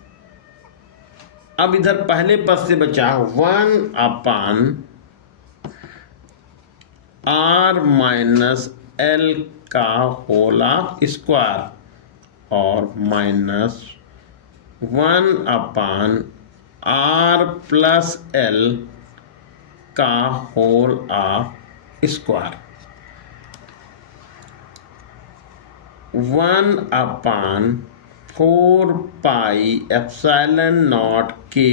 अब इधर पहले पद से बचा 1/R-L का होल ऑफ स्क्वायर और माइनस 1/R+L का होल ऑफ स्क्वायर। 1/4πε0 के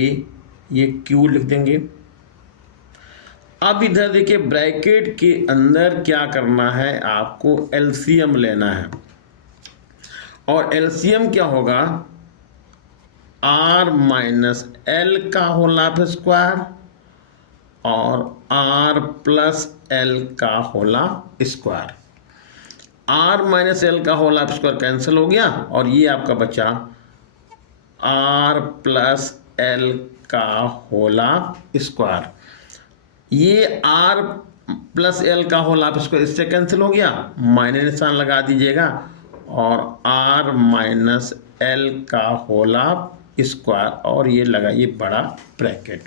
ये Q लिख देंगे। अब इधर देखिए ब्रैकेट के अंदर क्या करना है, आपको एलसीएम लेना है। और एलसीएम क्या होगा, R-L का होल ऑफ स्क्वायर और R+L का होल ऑफ स्क्वायर। R-L का होल ऑफ स्क्वायर कैंसिल हो गया और ये आपका बचा R+L का होल ऑफ स्क्वायर। ये R+L का होल ऑफ स्क्वायर इससे कैंसिल हो गया, माइनस निशान लगा दीजिएगा और R-L का होल ऑफ स्क्वायर और ये लगाइए बड़ा ब्रैकेट।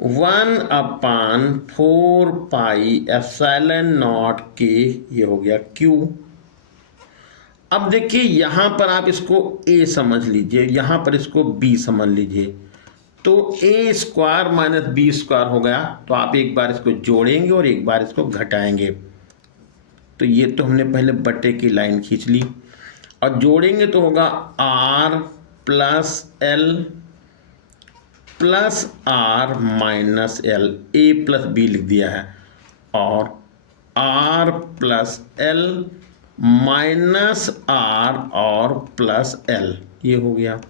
1/4πε0 के ये हो गया Q। अब देखिए यहाँ पर आप इसको A समझ लीजिए, यहाँ पर इसको B समझ लीजिए, तो A² - B² हो गया। तो आप एक बार इसको जोड़ेंगे और एक बार इसको घटाएंगे। तो ये तो हमने पहले बटे की लाइन खींच ली और जोड़ेंगे तो होगा R+L + R-L, A+B लिख दिया है, और R+L -R और +L ये हो गया।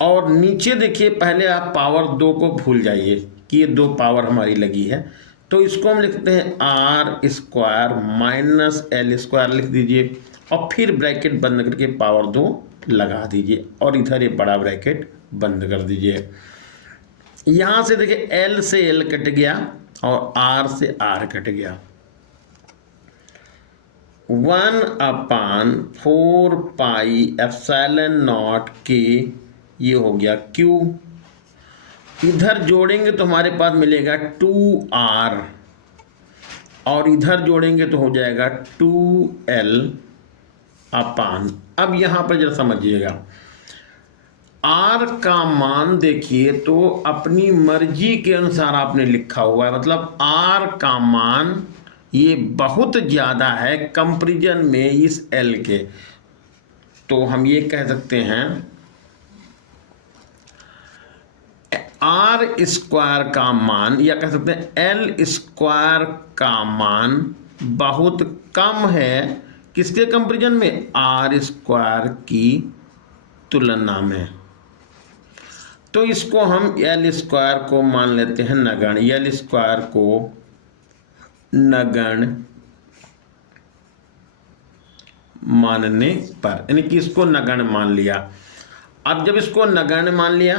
और नीचे देखिए पहले आप पावर 2 को भूल जाइए कि ये 2 पावर हमारी लगी है, तो इसको हम लिखते हैं R² -L² लिख दीजिए और फिर ब्रैकेट बंद करके पावर 2 लगा दीजिए और इधर ये बड़ा ब्रैकेट बंद कर दीजिए। यहाँ से देखिए L से L कट गया और R से R कट गया। 1/4πε0 के ये हो गया Q। इधर जोड़ेंगे तो हमारे पास मिलेगा 2R और इधर जोड़ेंगे तो हो जाएगा 2L। अब यहाँ पर जरा समझिएगा, R का मान देखिए तो अपनी मर्जी के अनुसार आपने लिखा हुआ है, मतलब R का मान ये बहुत ज़्यादा है कंपैरिजन में इस L के। तो हम ये कह सकते हैं R² का मान, या कह सकते हैं L² का मान बहुत कम है किसके कंपैरिजन में, R² की तुलना में। तो इसको हम L² को मान लेते हैं नगण्य, L² को नगण्य मानने पर, यानी कि इसको नगण्य मान लिया। अब जब इसको नगण्य मान लिया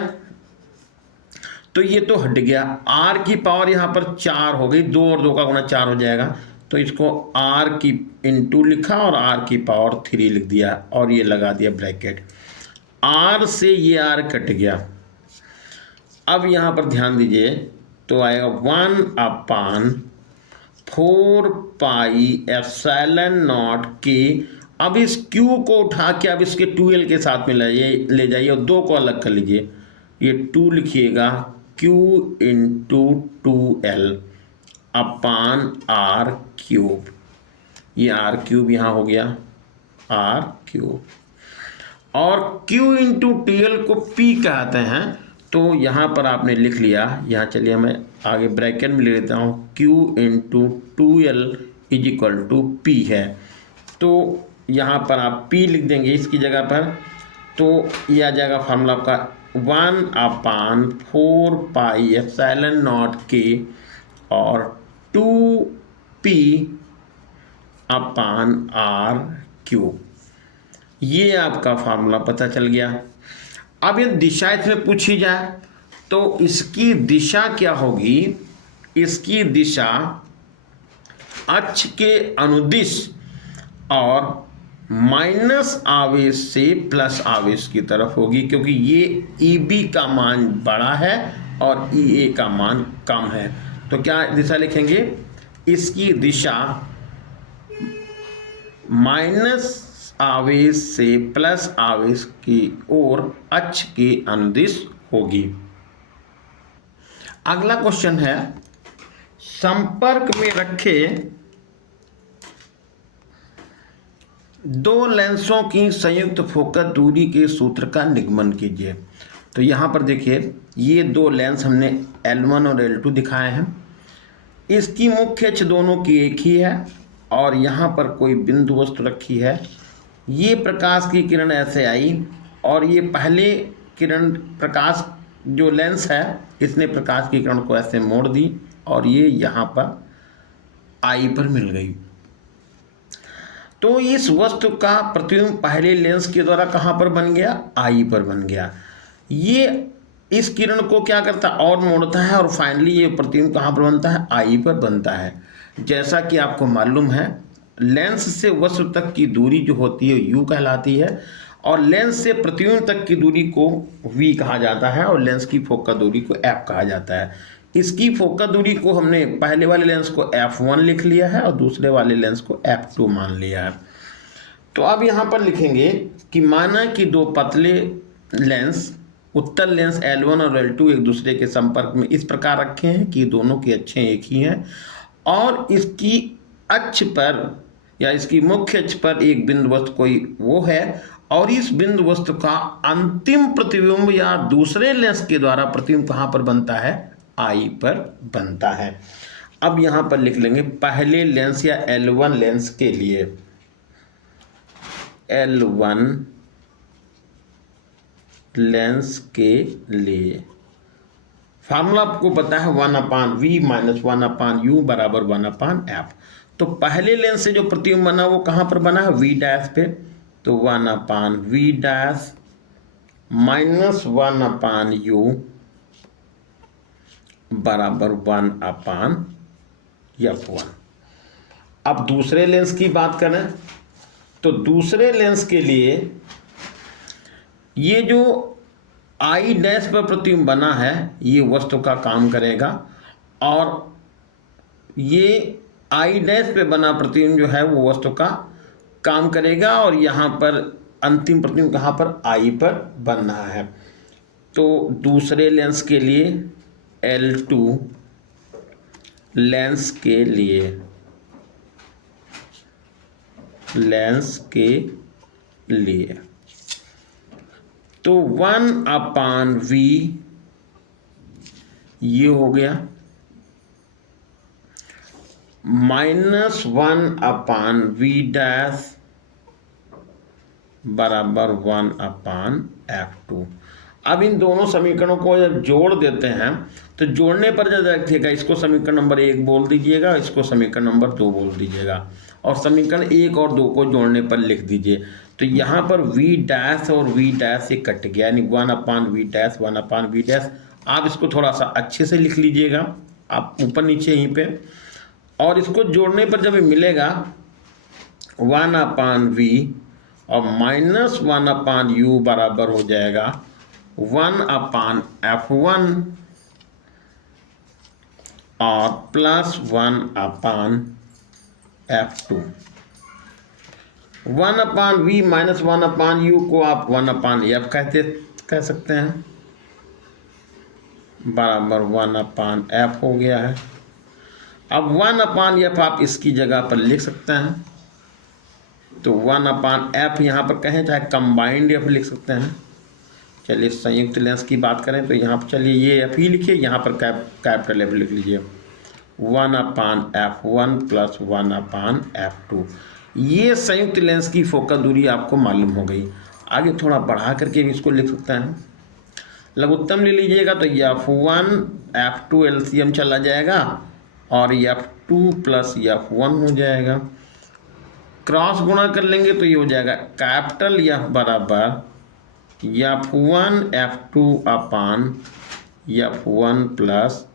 तो ये तो हट गया, R की पावर यहाँ पर 4 हो गई, 2 और 2 का गुणा 4 हो जाएगा, तो इसको R की × लिखा और R की पावर 3 लिख दिया और ये लगा दिया ब्रैकेट। R से ये R कट गया। अब यहाँ पर ध्यान दीजिए तो आएगा 1/4πε0 के। अब इस Q को उठा के अब इसके 2L के साथ में ले जाइए और 2 को अलग कर लीजिए, ये 2 लिखिएगा Q × 2L upon R cube, ये आर क्यूब यहाँ हो गया आर क्यूब, और Q इंटू टी एल को P कहते हैं, तो यहाँ पर आपने लिख लिया, यहाँ चलिए मैं आगे ब्रैकेट में ले लेता हूँ, Q into 2L is equal to P है, तो यहाँ पर आप P लिख देंगे इसकी जगह पर, तो यह आ जाएगा फार्मूला आपका 1/4 पाई एप्सिलॉन नॉट K और 2P अपान आर क्यूब, ये आपका फार्मूला पता चल गया। अब ये दिशा इसमें पूछी जाए तो इसकी दिशा क्या होगी, इसकी दिशा अक्ष के अनुदिश और माइनस आवेश से प्लस आवेश की तरफ होगी, क्योंकि ये EB का मान बड़ा है और EA का मान कम है। तो क्या दिशा लिखेंगे, इसकी दिशा माइनस आवेश से प्लस आवेश की ओर अक्ष के अनुदिश होगी। अगला क्वेश्चन है, संपर्क में रखे दो लेंसों की संयुक्त फोकस दूरी के सूत्र का निगमन कीजिए। तो यहाँ पर देखिए, ये दो लेंस हमने L1 और L2 दिखाए हैं, इसकी मुख्य अक्ष दोनों की एक ही है और यहाँ पर कोई बिंदु वस्तु रखी है। ये प्रकाश की किरण ऐसे आई और ये पहले किरण प्रकाश जो लेंस है इसने प्रकाश की किरण को ऐसे मोड़ दी और ये यहाँ पर आई पर मिल गई। तो इस वस्तु का प्रतिबिंब पहले लेंस के द्वारा कहाँ पर बन गया, आई पर बन गया। ये इस किरण को क्या करता है और मोड़ता है और फाइनली ये प्रतिबिंब कहाँ पर बनता है, आई पर बनता है। जैसा कि आपको मालूम है, लेंस से वस्तु तक की दूरी जो होती है U कहलाती है और लेंस से प्रतिबिंब तक की दूरी को V कहा जाता है और लेंस की फोकस दूरी को F कहा जाता है। इसकी फोकस दूरी को हमने पहले वाले लेंस को F1 लिख लिया है और दूसरे वाले लेंस को F2 मान लिया है। तो अब यहाँ पर लिखेंगे कि माना कि दो पतले लेंस उत्तल लेंस L1 और L2 एक दूसरे के संपर्क में इस प्रकार रखे हैं कि दोनों की अक्षें एक ही हैं और इसकी अक्ष पर या इसकी मुख्य अक्ष पर एक बिंदु वस्तु कोई वो है और इस बिंदु वस्तु का अंतिम प्रतिबिंब या दूसरे लेंस के द्वारा प्रतिबिंब कहाँ पर बनता है, आई पर बनता है। अब यहाँ पर लिख लेंगे पहले लेंस या L1 लेंस के लिए, L1 लेंस के लिए फार्मूला आपको पता है 1/V - 1/U बराबर 1/F। तो पहले लेंस से जो प्रतिबिंब बना वो कहाँ पर बना है, V डैश पे, तो 1/V डैश माइनस 1/U बराबर 1/F1। अब दूसरे लेंस की बात करें तो दूसरे लेंस के लिए ये जो आई डैश पर प्रतिबिंब बना है ये वस्तु का काम करेगा और ये आई डैश पे बना प्रतिबिंब जो है वो वस्तु का काम करेगा और यहाँ पर अंतिम प्रतिबिंब कहाँ पर, आई पर बन रहा है। तो दूसरे लेंस के लिए L2 लेंस के लिए तो 1/V ये हो गया माइनस 1/V डैश बराबर 1/F2। अब इन दोनों समीकरणों को जब जोड़ देते हैं तो जोड़ने पर जब देखिएगा इसको समीकरण नंबर 1 बोल दीजिएगा, इसको समीकरण नंबर 2 बोल दीजिएगा और समीकरण 1 और 2 को जोड़ने पर लिख दीजिए। तो यहाँ पर V डैश और V डैश से कट गया, यानी 1/V डैश 1/V डैश। आप इसको थोड़ा सा अच्छे से लिख लीजिएगा, आप ऊपर नीचे यहीं पे, और इसको जोड़ने पर जब मिलेगा 1/V और माइनस 1/U बराबर हो जाएगा 1/F1 और plus 1/F2। 1/V minus 1/U को आप 1/F कह सकते हैं, बराबर 1/F हो गया है। अब 1/f आप इसकी जगह पर लिख सकते हैं, तो 1/f यहाँ पर कहें चाहे कंबाइंड एफ लिख सकते हैं। चलिए संयुक्त लेंस की बात करें तो यहाँ पर चलिए ये एफ ही लिखिए, यहाँ पर कैपिटल एफ लिख लीजिए, 1/f1 प्लस 1/f2। ये संयुक्त लेंस की फोकस दूरी आपको मालूम हो गई। आगे थोड़ा बढ़ा करके भी इसको लिख सकते हैं। लघुत्तम ले लीजिएगा तो f1 f2 एलसीएम चला जाएगा और f2 प्लस f1 हो जाएगा। क्रॉस गुणा कर लेंगे तो ये हो जाएगा कैपिटल F बराबर f1 f2 अपान f1 प्लस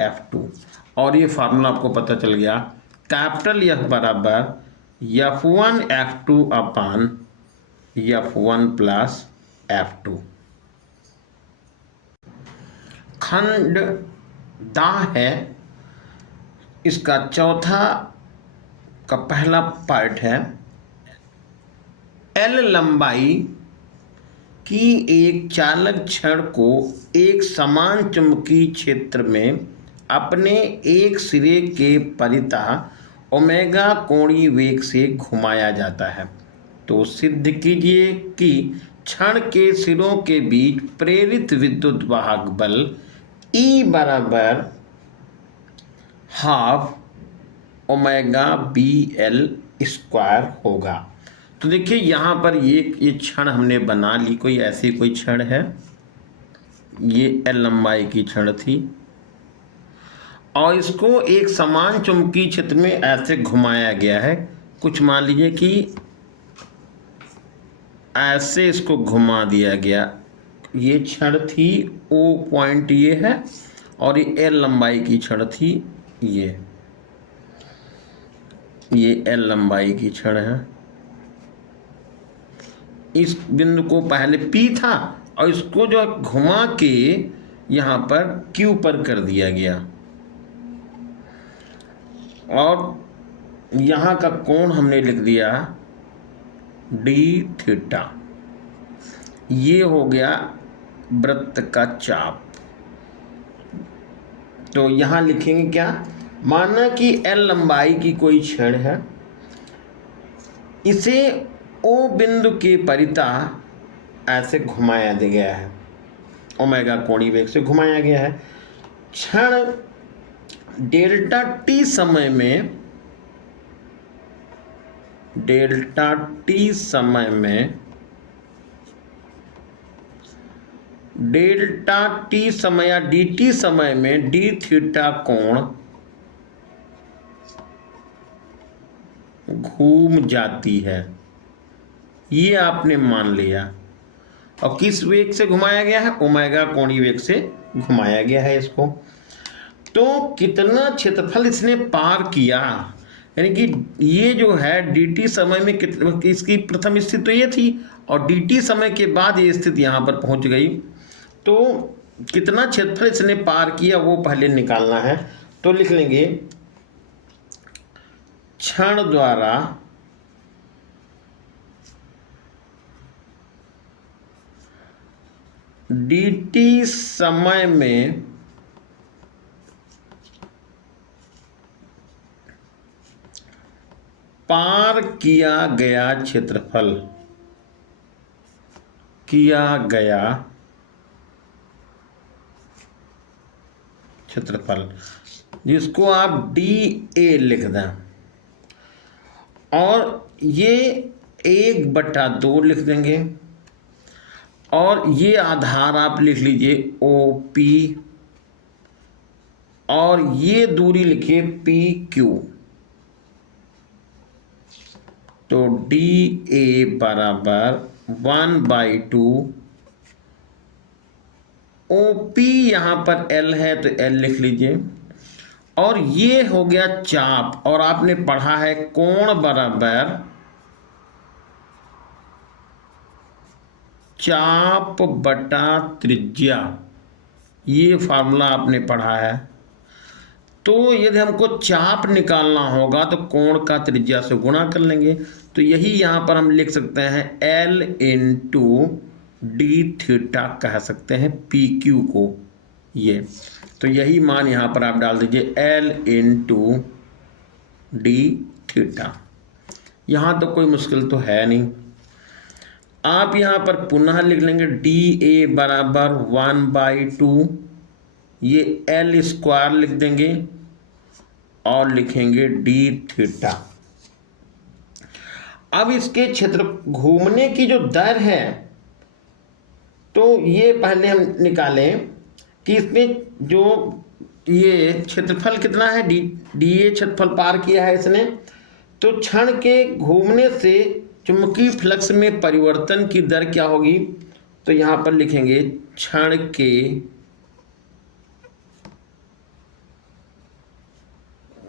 f2। और ये फार्मूला आपको पता चल गया, कैपिटल F बराबर f1 f2 अपान f1 प्लस f2। खंड दाह है, इसका चौथा का पहला पार्ट है, L लंबाई की एक चालक छड़ को एक समान चुंबकीय क्षेत्र में अपने एक सिरे के परितः ओमेगा कोणीय वेग से घुमाया जाता है। तो सिद्ध कीजिए कि छड़ के सिरों के बीच प्रेरित विद्युत वाहक बल E बराबर हाफ ओमेगा BL स्क्वायर होगा। तो देखिए यहाँ पर ये छड़ हमने बना ली, कोई ऐसी कोई छड़ है, ये L लंबाई की छड़ थी और इसको एक समान चुंबकीय क्षेत्र में ऐसे घुमाया गया है। कुछ मान लीजिए कि ऐसे इसको घुमा दिया गया, ये छड़ थी, O पॉइंट ये है और ये L लंबाई की छड़ थी, ये L लंबाई की छड़ है। इस बिंदु को पहले P था और इसको जो घुमा के यहाँ पर Q पर कर दिया गया और यहाँ का कोण हमने लिख दिया d थीटा। ये हो गया वृत्त का चाप। तो यहाँ लिखेंगे क्या, माना कि L लंबाई की कोई छड़ है, इसे O बिंदु के परितः ऐसे घुमाया गया है, ओमेगा कोणीय वेग से घुमाया गया है। क्षण डेल्टा t समय में या dt समय में d थीटा कोण घूम जाती है, ये आपने मान लिया। और किस वेग से घुमाया गया है, ओमेगा कोणीय वेग से घुमाया गया है इसको। तो कितना क्षेत्रफल इसने पार किया, यानी कि ये जो है dt समय में इसकी प्रथम स्थिति तो ये थी और dt समय के बाद ये स्थिति यहाँ पर पहुँच गई। तो कितना क्षेत्रफल इसने पार किया वो पहले निकालना है। तो लिख लेंगे क्षण द्वारा dt समय में पार किया गया क्षेत्रफल, जिसको आप dA लिख दें, और ये 1/2 लिख देंगे और ये आधार आप लिख लीजिए OP और ये दूरी लिखिए PQ। तो dA बराबर 1/2, OP यहाँ पर L है तो L लिख लीजिए, और ये हो गया चाप। और आपने पढ़ा है कोण बराबर चाप बटा त्रिज्या, ये फार्मूला आपने पढ़ा है। तो यदि हमको चाप निकालना होगा तो कोण का त्रिज्या से गुणा कर लेंगे। तो यही यहाँ पर हम लिख सकते हैं L इंटू डी थीटा कह सकते हैं PQ को। ये तो यही मान यहाँ पर आप डाल दीजिए L इंटू डी थीटा। यहाँ तो कोई मुश्किल तो है नहीं। आप यहाँ पर पुनः लिख लेंगे डी ए बराबर 1/2, ये L स्क्वायर लिख देंगे और लिखेंगे डी थीटा। अब इसके क्षेत्र घूमने की जो दर है, तो ये पहले हम निकालें कि इसमें जो ये क्षेत्रफल कितना है, डी ए क्षेत्रफल पार किया है इसने। तो क्षण के घूमने से चुंबकीय फ्लक्स में परिवर्तन की दर क्या होगी, तो यहाँ पर लिखेंगे क्षण के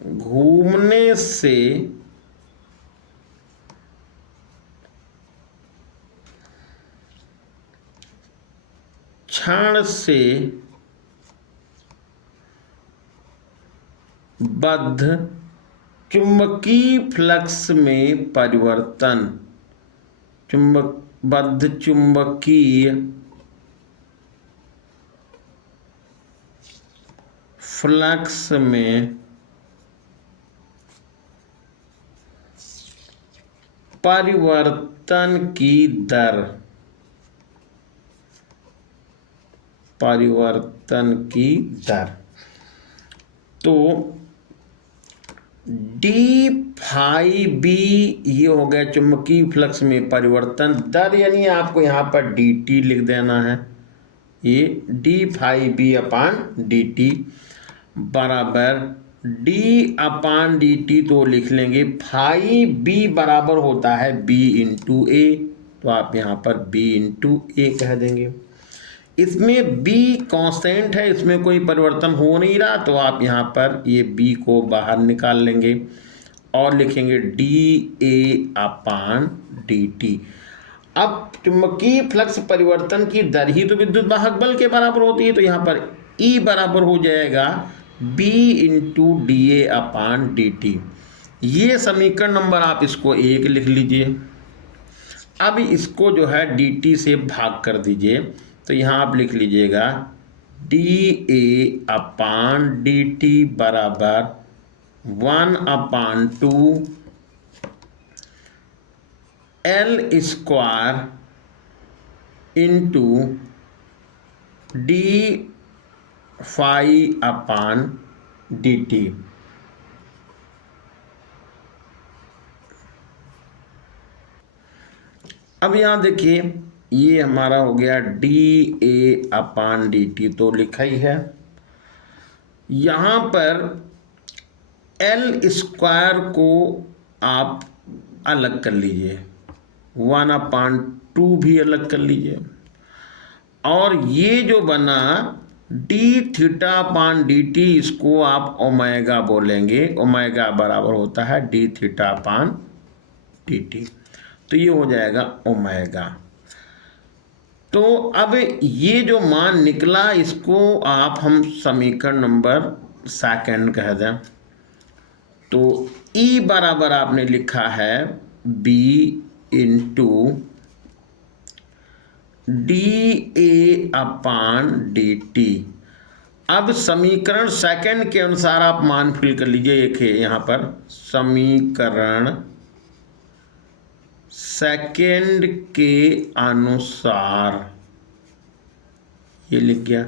घूमने से क्षण से बद्ध चुंबकीय फ्लक्स में परिवर्तन, बद्ध चुंबकीय फ्लक्स में परिवर्तन की दर, परिवर्तन की दर। तो डी फाई बी ये हो गया चुंबकीय फ्लक्स में परिवर्तन दर, यानी आपको यहाँ पर डी टी लिख देना है। ये डी फाई बी अपान डी टी बराबर डी अपान डी टी, तो लिख लेंगे फाई बी बराबर होता है बी इंटू ए, तो आप यहाँ पर बी इंटू ए कह देंगे। इसमें b कांस्टेंट है, इसमें कोई परिवर्तन हो नहीं रहा, तो आप यहाँ पर ये b को बाहर निकाल लेंगे और लिखेंगे D A upon D T. अब चुंबकीय फ्लक्स परिवर्तन की दर ही तो विद्युत वाहक बल के बराबर होती है, तो यहाँ पर E बराबर हो जाएगा b into D A upon D T. ये समीकरण नंबर आप इसको 1 लिख लीजिए। अब इसको जो है डी टी से भाग कर दीजिए, तो यहाँ आप लिख लीजिएगा D A upon D T बराबर 1/2 L square into D phi upon D T. अब यहाँ देखिए ये हमारा हो गया D A upon D T, तो लिखा ही है। यहाँ पर एल स्क्वायर को आप अलग कर लीजिए, 1/2 भी अलग कर लीजिए, और ये जो बना D theta upon D T, इसको आप ओमेगा बोलेंगे। ओमेगा बराबर होता है D theta upon D T, तो ये हो जाएगा ओमेगा। तो अब ये जो मान निकला, इसको आप हम समीकरण नंबर 2 कह दें। तो E बराबर आपने लिखा है B into D A upon D T. अब समीकरण 2 के अनुसार आप मान फिल कर लीजिए। एक है यहाँ पर समीकरण 2 के अनुसार ये लिख गया।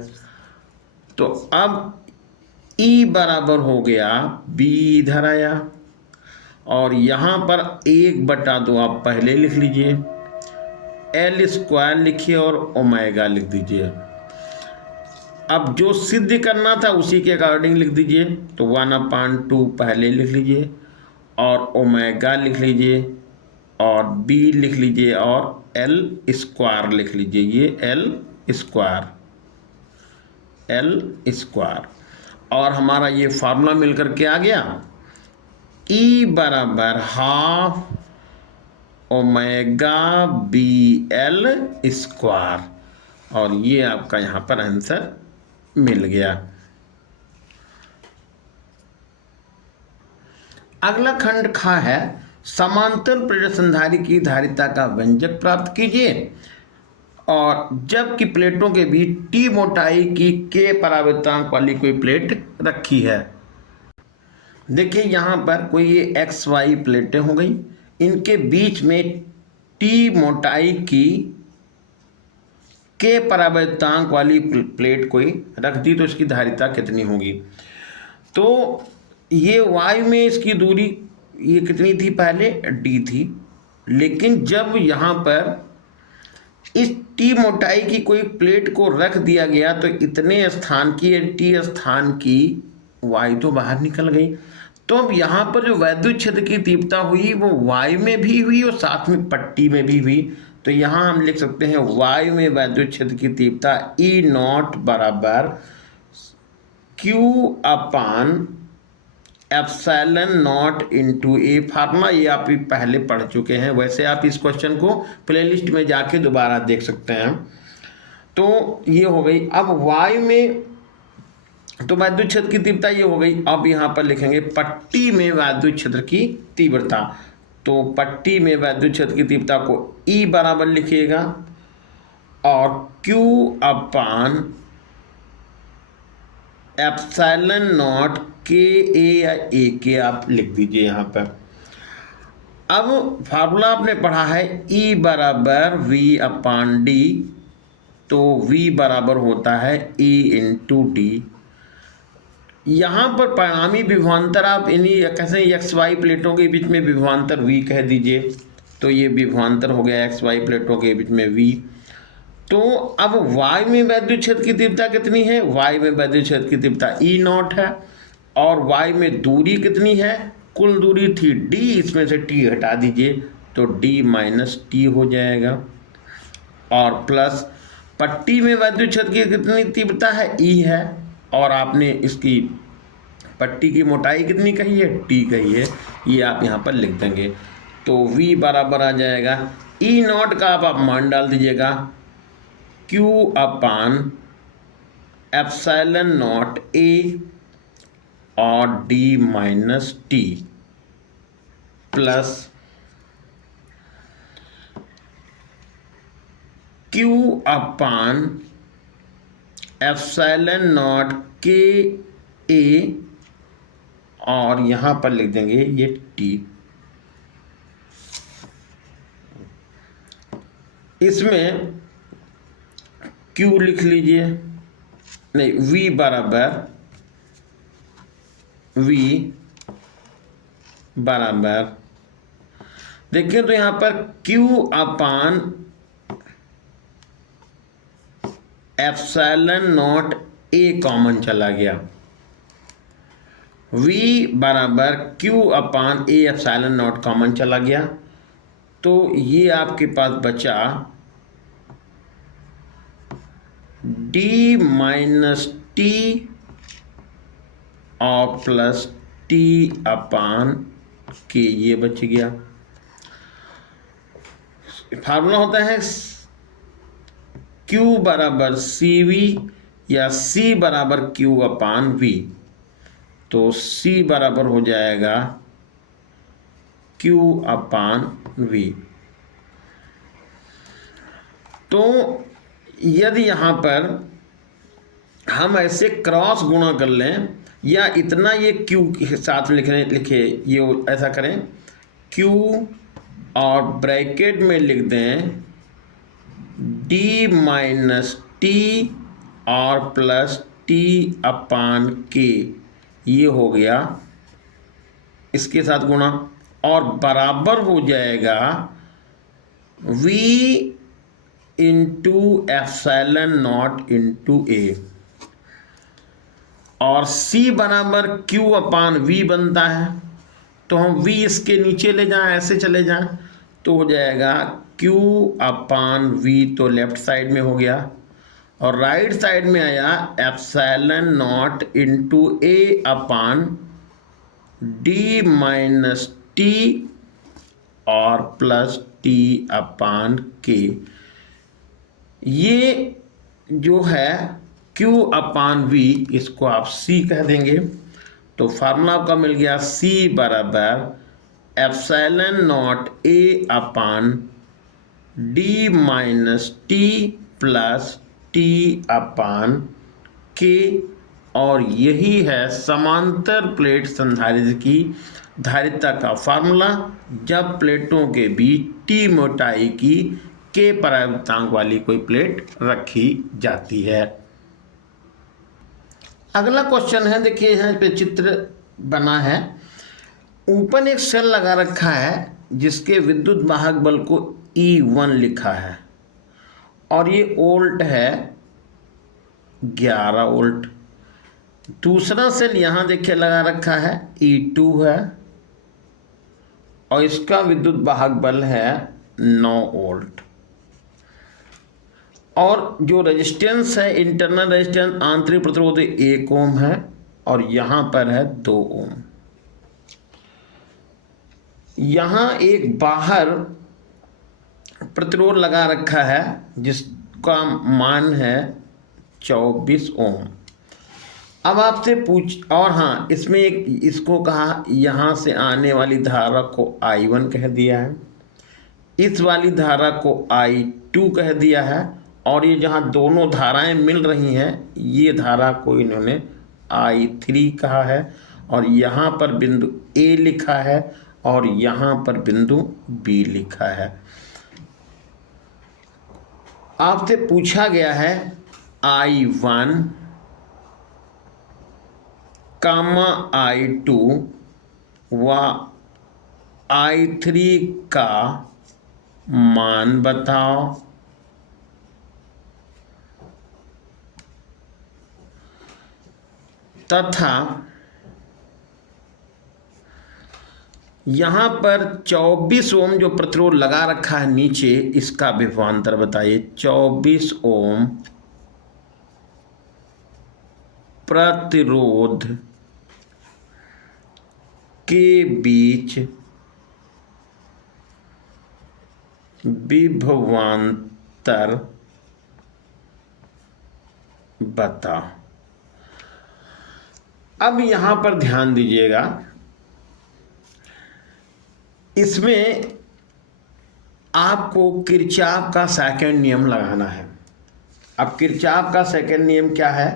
तो अब E बराबर हो गया B, इधर आया, और यहाँ पर 1/2 आप पहले लिख लीजिए, L स्क्वायर लिखिए और ओमेगा लिख दीजिए। अब जो सिद्ध करना था उसी के अकॉर्डिंग लिख दीजिए। तो 1/2 पहले लिख लीजिए और ओमेगा लिख लीजिए और B लिख लीजिए और L स्क्वायर लिख लीजिए। ये L स्क्वायर और हमारा ये फार्मूला मिलकर के आ गया। E बराबर ½ ओमेगा BL स्क्वायर, और ये आपका यहाँ पर आंसर मिल गया। अगला खंड खा है समांतर प्रेरक संधारित्र की धारिता का व्यंजक प्राप्त कीजिए। और जबकि प्लेटों के बीच टी मोटाई की के परावर्तांक वाली कोई प्लेट रखी है। देखिए यहाँ पर कोई ये एक्स वाई प्लेटें हो गई, इनके बीच में टी मोटाई की के परावर्तांक वाली प्लेट कोई रख दी तो इसकी धारिता कितनी होगी। तो ये वाई में इसकी दूरी ये कितनी थी, पहले डी थी, लेकिन जब यहाँ पर इस टी मोटाई की कोई प्लेट को रख दिया गया तो इतने स्थान की टी स्थान की वाई तो बाहर निकल गई। तो अब यहाँ पर जो वैद्युत क्षेत्र की तीव्रता हुई वो वाई में भी हुई और साथ में पट्टी में भी हुई। तो यहाँ हम लिख सकते हैं वाई में वैद्युत क्षेत्र की तीव्रता ई नॉट बराबर क्यू अपान एप्सिलॉन नॉट इंटू ए। फार्मूला ये आप भी पहले पढ़ चुके हैं, वैसे आप इस क्वेश्चन को प्लेलिस्ट में जाके दोबारा देख सकते हैं। तो ये हो गई। अब वाई में तो वैद्युत क्षेत्र की तीव्रता ये हो गई। अब यहाँ पर लिखेंगे पट्टी में वैद्युत क्षेत्र की तीव्रता। तो पट्टी में वैद्युत क्षेत्र की तीव्रता को ई बराबर लिखिएगा और क्यू अपान एप्सिलॉन नॉट के ए या ए के आप लिख दीजिए यहाँ पर। अब फार्मूला आपने पढ़ा है ई बराबर वी अपान डी, तो वी बराबर होता है ई इंटू डी। यहाँ पर परिणामी विभवांतर आप इन्हीं कैसे एक्स वाई प्लेटों के बीच में विभवांतर वी कह दीजिए, तो ये विभवांतर हो गया एक्स वाई प्लेटों के बीच में वी। तो अब वाई में वैद्युत क्षेत्र की तीव्रता कितनी है, वाई में वैद्युत क्षेत्र की तीव्रता ई नॉट है और वाई में दूरी कितनी है, कुल दूरी थी डी, इसमें से टी हटा दीजिए तो डी माइनस टी हो जाएगा और प्लस पट्टी में वैद्युत क्षेत्र की कितनी तीव्रता है, ई है, और आपने इसकी पट्टी की मोटाई कितनी कही है, टी कही है, ये आप यहाँ पर लिख देंगे। तो v बराबर आ जाएगा ई नॉट का आप मान डाल दीजिएगा q अपान एप्सिलॉन नॉट ए और d minus T plus q upon epsilon not के ए और यहाँ पर लिख देंगे ये टी। इसमें Q लिख लीजिए, नहीं V बराबर देखिए तो यहाँ पर Q अपान एप्सिलॉन नॉट ए कॉमन चला गया, V बराबर Q upon A epsilon not common चला गया। तो ये आपके पास बचा D माइनस टी और प्लस टी अपान के, ये बच गया। फार्मूला होता है Q बराबर सी वी या C बराबर Q अपान V। तो C बराबर हो जाएगा Q अपान V। तो यदि यहाँ पर हम ऐसे क्रॉस गुणा कर लें या इतना ये Q के साथ लिखे ये ऐसा करें Q और ब्रैकेट में लिख दें D माइनस टी और प्लस टी अपान के, ये हो गया इसके साथ गुणा और बराबर हो जाएगा V into epsilon naught into A और C बराबर Q अपान V बनता है। तो हम V इसके नीचे ले जाएं, ऐसे चले जाएं तो हो जाएगा Q अपान V, तो लेफ्ट साइड में हो गया और राइट साइड में आया एप्सिलॉन नॉट इंटू ए अपान D माइनस टी और प्लस टी अपान के। ये जो है Q अपान V, इसको आप C कह देंगे। तो फार्मूला आपका मिल गया C बराबर epsilon naught A upon D minus T plus T upon K, और यही है समांतर प्लेट संधारित्र की धारिता का फार्मूला जब प्लेटों के बीच टी मोटाई की के परावर्तनांक वाली कोई प्लेट रखी जाती है। अगला क्वेश्चन है, देखिए यहाँ पे चित्र बना है। ऊपर एक सेल लगा रखा है जिसके विद्युत वाहक बल को E1 लिखा है और ये वोल्ट है 11 वोल्ट। दूसरा सेल यहाँ देखिए लगा रखा है E2 है और इसका विद्युत वाहक बल है 9 वोल्ट। और जो रेजिस्टेंस है, इंटरनल रेजिस्टेंस आंतरिक प्रतिरोध 1 ओम है और यहाँ पर है 2 ओम। यहाँ एक बाहर प्रतिरोध लगा रखा है जिसका मान है 24 ओम। अब आपसे और हाँ, इसमें एक इसको कहा, यहाँ से आने वाली धारा को I1 कह दिया है, इस वाली धारा को I2 कह दिया है, और ये जहाँ दोनों धाराएं मिल रही हैं ये धारा को इन्होंने I3 कहा है, और यहाँ पर बिंदु A लिखा है और यहाँ पर बिंदु B लिखा है। आपसे पूछा गया है I1 कामा I2 व I3 का मान बताओ। तथा यहाँ पर 24 ओम जो प्रतिरोध लगा रखा है नीचे, इसका विभवांतर बताइए। 24 ओम प्रतिरोध के बीच विभवांतर बताओ। अब यहां पर ध्यान दीजिएगा, इसमें आपको किरचॉफ का सेकंड नियम लगाना है। अब किरचॉफ का सेकंड नियम क्या है,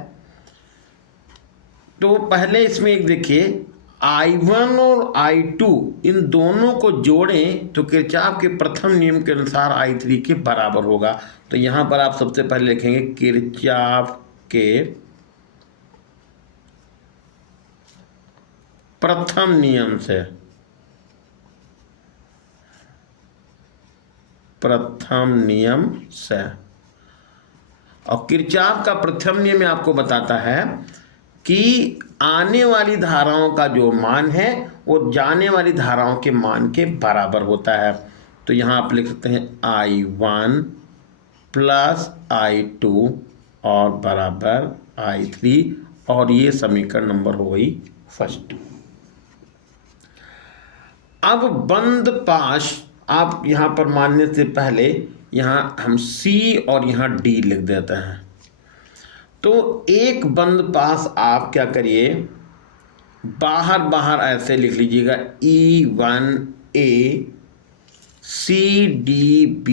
तो पहले इसमें एक देखिए I1 और I2 इन दोनों को जोड़ें तो किरचॉफ के प्रथम नियम के अनुसार I3 के बराबर होगा। तो यहाँ पर आप सबसे पहले लिखेंगे किरचॉफ के प्रथम नियम से, प्रथम नियम से। और किरचॉफ का प्रथम नियम आपको बताता है कि आने वाली धाराओं का जो मान है वो जाने वाली धाराओं के मान के बराबर होता है। तो यहाँ आप लिख सकते हैं I1 प्लस I2 और बराबर I3, और ये समीकरण नंबर हो गई फर्स्ट। अब बंद पाश आप यहाँ पर मानने से पहले यहाँ हम C और यहाँ D लिख देते हैं। तो एक बंद पास आप क्या करिए, बाहर बाहर ऐसे लिख लीजिएगा E1A CDB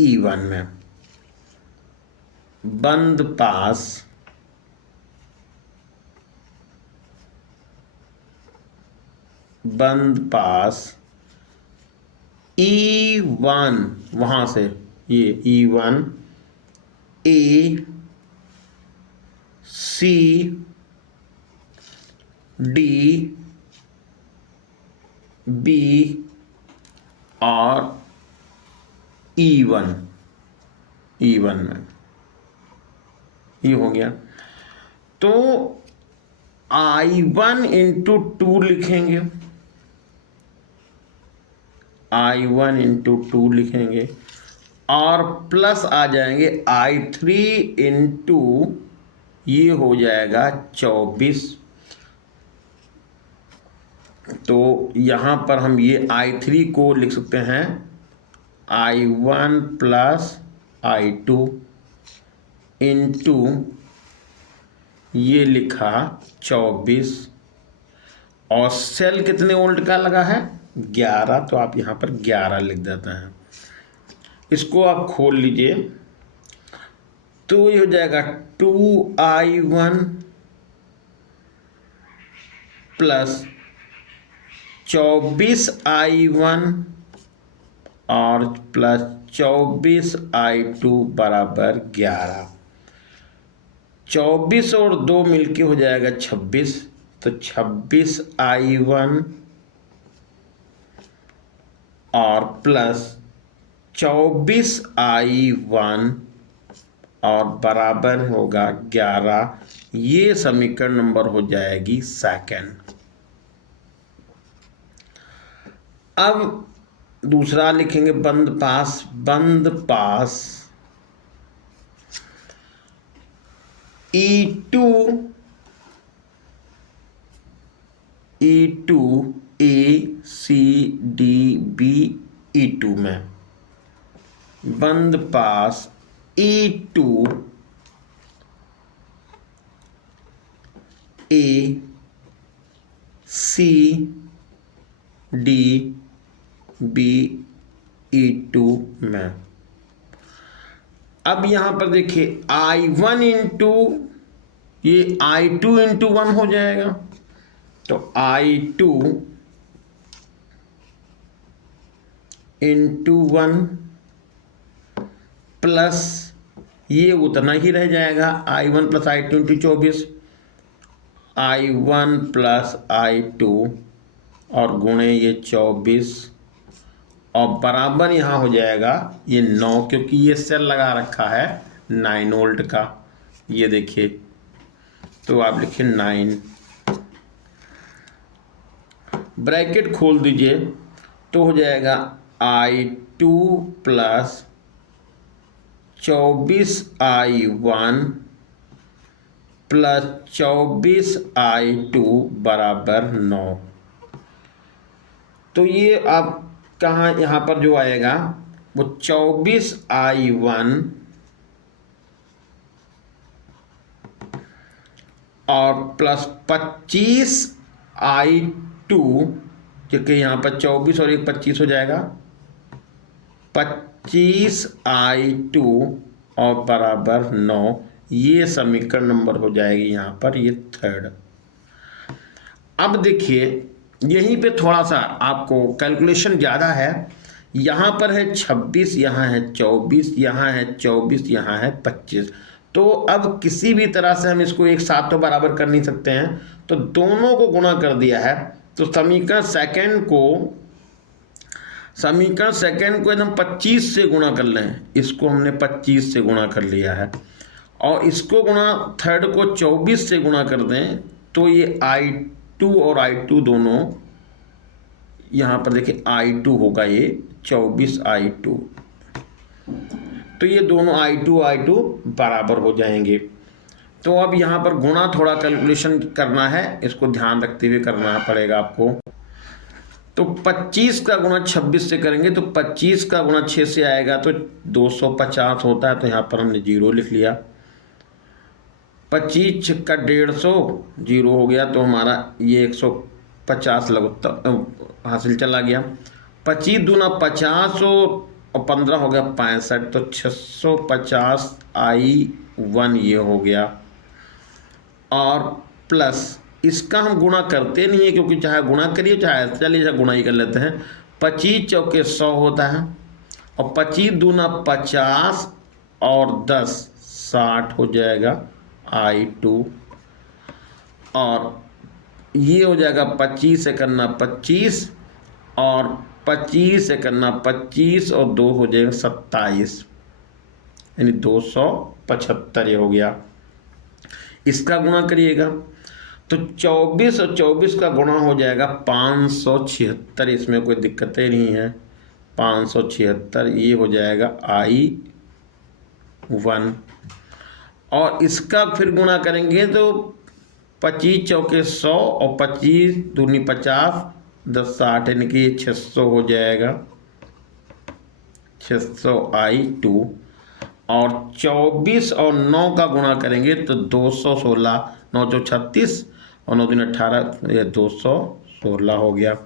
E1 में बंद पास E1, वहां से ये E1 A C D B और E1 में ये हो गया। तो I1 इंटू 2 लिखेंगे, I1 इंटू 2 लिखेंगे और प्लस आ जाएंगे I3 इंटू, ये हो जाएगा 24। तो यहाँ पर हम ये I3 को लिख सकते हैं I1 प्लस I2 इंटू ये लिखा 24, और सेल कितने वोल्ट का लगा है 11, तो आप यहाँ पर 11 लिख देते हैं। इसको आप खोल लीजिए तो ये हो जाएगा 2i1 प्लस 24i1 और प्लस 24i2 बराबर 11। 24 और 2 मिलके हो जाएगा 26, तो 26i1 और प्लस 24i1 और बराबर होगा 11। ये समीकरण नंबर हो जाएगी सेकंड। अब दूसरा लिखेंगे बंद पास। बंद पास E2 A C D B E2 में बंद पास E2 A C D B E2 में। अब यहां पर देखिए I1 इंटू ये I2 इंटू 1 हो जाएगा, तो I2 इंटू 1 प्लस ये उतना ही रह जाएगा I1 plus I2 into 24, I1 plus I2 और गुणे ये 24 और बराबर यहाँ हो जाएगा ये 9, क्योंकि ये सेल लगा रखा है 9 वोल्ट का। ये देखिए, तो आप लिखिए 9, ब्रैकेट खोल दीजिए तो हो जाएगा I2 plus 24i1 plus 24i2 बराबर 9। तो ये आप कहाँ यहाँ पर जो आएगा वो 24i1 और प्लस 25i2, क्योंकि यहाँ पर 24 और 1 25 हो जाएगा, 25i2 और बराबर 9। ये समीकरण नंबर हो जाएगी यहाँ पर ये थर्ड। अब देखिए यहीं पे थोड़ा सा आपको कैलकुलेशन ज़्यादा है। यहाँ पर है 26, यहाँ है 24, यहाँ है 24, यहाँ है 25। तो अब किसी भी तरह से हम इसको एक साथ तो बराबर कर नहीं सकते हैं, तो दोनों को गुणा कर दिया है। तो समीकरण सेकंड को एकदम 25 से गुणा कर लें। इसको हमने 25 से गुणा कर लिया है और इसको गुणा थर्ड को 24 से गुणा कर दें तो ये I2 और I2 दोनों यहाँ पर देखिए I2 होगा ये 24i2, तो ये दोनों I2 बराबर हो जाएंगे। तो अब यहाँ पर गुणा थोड़ा कैलकुलेशन करना है, इसको ध्यान रखते हुए करना पड़ेगा आपको। तो 25 का गुणा 26 से करेंगे तो 25 का गुणा 6 से आएगा तो 250 होता है, तो यहाँ पर हमने 0 लिख लिया। 25 का 150 0 हो गया, तो हमारा ये 150 लगभग हासिल चला गया। 25 दूना 50 और 15 हो गया 65, तो 650i1 ये हो गया। और प्लस इसका हम गुणा करते नहीं है, क्योंकि चाहे गुणा करिए चाहे चलिए गुणा ही कर लेते हैं। 25 चौके 100 होता है और 25 दूना 50 और 10 60 हो जाएगा I2। और ये हो जाएगा 25 से करना 25 और 25 से करना 25 और 2 हो जाएगा 27, यानी 275 ये हो गया। इसका गुणा करिएगा तो 24 और 24 का गुणा हो जाएगा 576, इसमें कोई दिक्कत ही नहीं है। 576 ये हो जाएगा I1। और इसका फिर गुणा करेंगे तो 25 चौके 100 और 25 दूनी 50 10 60, यानी कि 600 हो जाएगा 600i2। और 24 और 9 का गुणा करेंगे तो 216, 9 चौ 36 और 9 दूनी 18, ये 216 हो गया।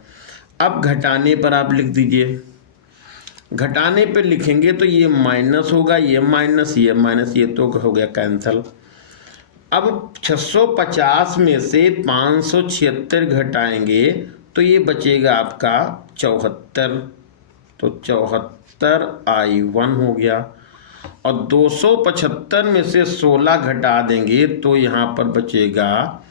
अब घटाने पर आप लिख दीजिए घटाने पे लिखेंगे तो ये माइनस होगा, ये माइनस, ये माइनस, ये तो हो गया कैंसल। अब 650 में से 576 घटाएंगे तो ये बचेगा आपका 74, तो 74I1 हो गया। और 275 में से 16 घटा देंगे तो यहाँ पर बचेगा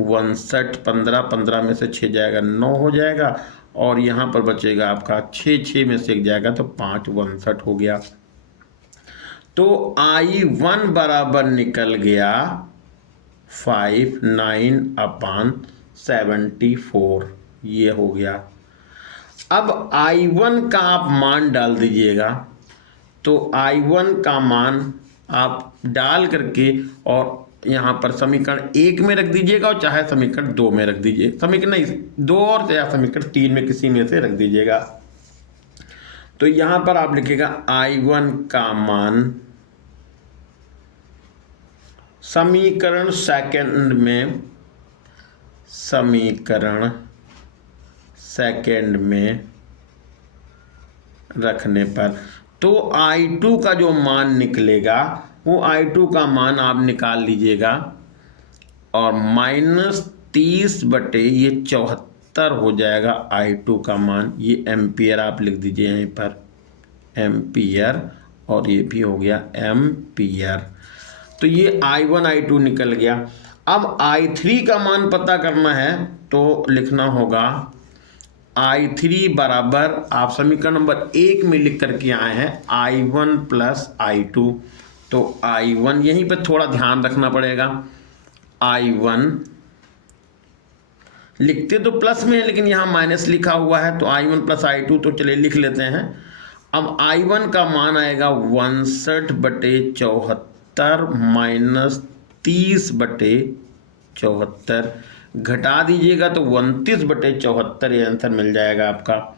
59, 15, 15 में से 6 जाएगा 9 हो जाएगा, और यहाँ पर बचेगा आपका 6, 6 में से 1 जाएगा तो 5, 59 हो गया। तो I1 बराबर निकल गया 59/74, ये हो गया। अब I1 का आप मान डाल दीजिएगा, तो I1 का मान आप डाल करके और यहाँ पर समीकरण 1 में रख दीजिएगा, और चाहे समीकरण 2 में रख दीजिए, समीकरण नहीं 2 और चाहे समीकरण 3 में किसी में से रख दीजिएगा। तो यहाँ पर आप लिखिएगा I1 का मान समीकरण सेकंड में रखने पर, तो I2 का जो मान निकलेगा वो I2 का मान आप निकाल लीजिएगा, और -30 बटे ये 74 हो जाएगा I2 का मान। ये एम्पियर आप लिख दीजिए यहीं पर, एम्पियर, और ये भी हो गया एम्पियर। तो ये I1 I2 निकल गया। अब I3 का मान पता करना है तो लिखना होगा I3 बराबर, आप समीकरण नंबर 1 में लिख करके आए हैं I1 प्लस I2, तो I1 यहीं पर थोड़ा ध्यान रखना पड़ेगा। I1 लिखते तो प्लस में है लेकिन यहाँ माइनस लिखा हुआ है, तो I1 प्लस I2 तो चलिए लिख लेते हैं। अब I1 का मान आएगा 59/74 माइनस 30/74, घटा दीजिएगा तो 29/74, ये आंसर मिल जाएगा आपका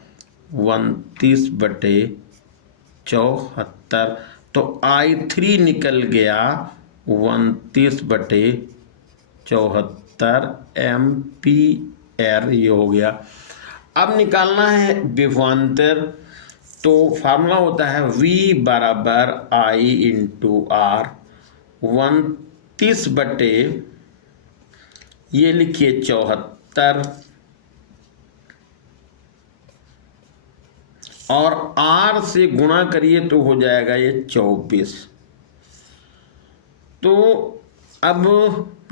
29/74। तो I3 निकल गया 29/74 एम्पियर, ये हो गया। अब निकालना है विभवांतर, तो फार्मूला होता है V बराबर I इंटू R, 29 ये लिखिए 74, और R से गुणा करिए तो हो जाएगा ये 24। तो अब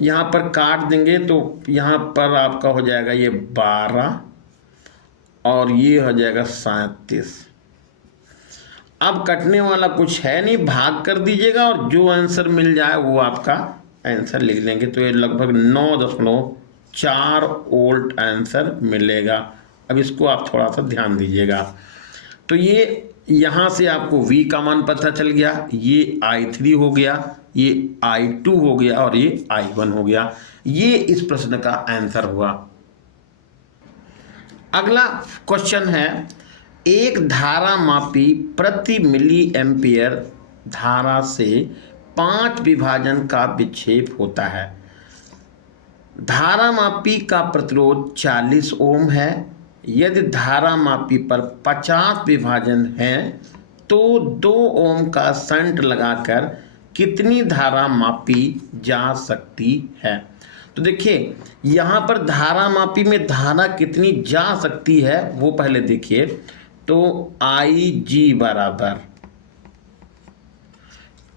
यहाँ पर काट देंगे तो यहाँ पर आपका हो जाएगा ये 12, और ये हो जाएगा 37। अब कटने वाला कुछ है नहीं, भाग कर दीजिएगा और जो आंसर मिल जाए वो आपका आंसर लिख लेंगे। तो ये लगभग 9.4 वोल्ट आंसर मिलेगा। अब इसको आप थोड़ा सा ध्यान दीजिएगा। तो ये यहाँ से आपको V का मान पता चल गया, ये I3 हो गया, ये I2 हो गया, और ये I1 हो गया। ये इस प्रश्न का आंसर हुआ। अगला क्वेश्चन है, एक धारा मापी प्रति मिली एम्पियर धारा से 5 विभाजन का विक्षेप होता है। धारा मापी का प्रतिरोध 40 ओम है। यदि धारा मापी पर 50 विभाजन हैं तो 2 ओम का शंट लगाकर कितनी धारा मापी जा सकती है। तो देखिए यहाँ पर धारा मापी में धारा कितनी जा सकती है वो पहले देखिए। तो IG बराबर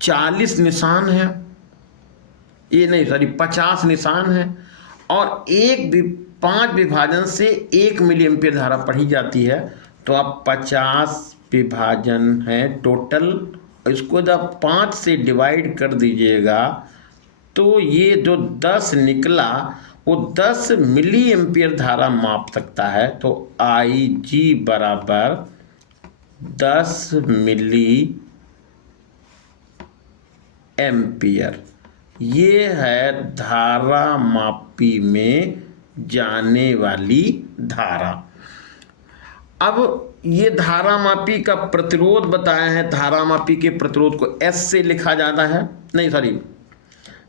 40 निशान है, ये नहीं सॉरी 50 निशान है, और 5 विभाजन से 1 मिली एम्पियर धारा पढ़ी जाती है। तो आप 50 विभाजन है टोटल, इसको जब 5 से डिवाइड कर दीजिएगा तो ये जो 10 निकला वो 10 मिली एम्पियर धारा माप सकता है। तो IG बराबर 10 मिली एम्पियर, ये है धारा मापी में जाने वाली धारा। अब ये धारा मापी का प्रतिरोध बताया है। धारा मापी के प्रतिरोध को S से लिखा जाता है, नहीं सॉरी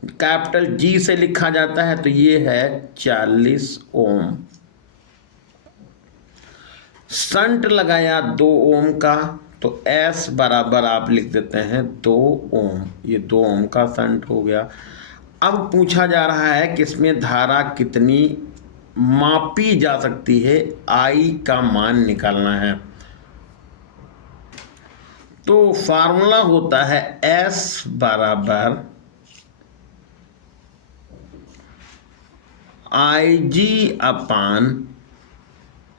कैपिटल G से लिखा जाता है। तो ये है 40 ओम। शंट लगाया 2 ओम का, तो S बराबर आप लिख देते हैं 2 ओम, ये 2 ओम का शंट हो गया। अब पूछा जा रहा है कि इसमें धारा कितनी मापी जा सकती है, I का मान निकालना है। तो फार्मूला होता है S बराबर IG upon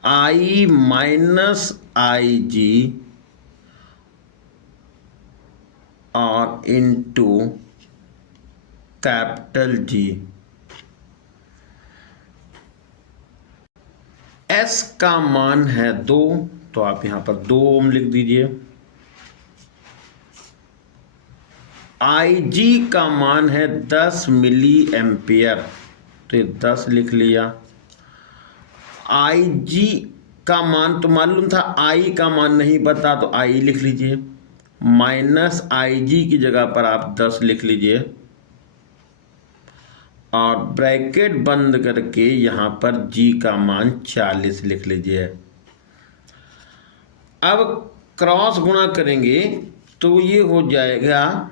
I minus IG और इनटू कैपिटल G। S का मान है 2, तो आप यहां पर 2 ओम लिख दीजिए। IG का मान है 10 मिली एम्पियर, तो ये 10 लिख लिया। IG का मान तो मालूम था, I का मान नहीं पता, तो I लिख लीजिए। माइनस IG की जगह पर आप 10 लिख लीजिए और ब्रैकेट बंद करके यहाँ पर G का मान 40 लिख लीजिए। अब क्रॉस गुणा करेंगे तो ये हो जाएगा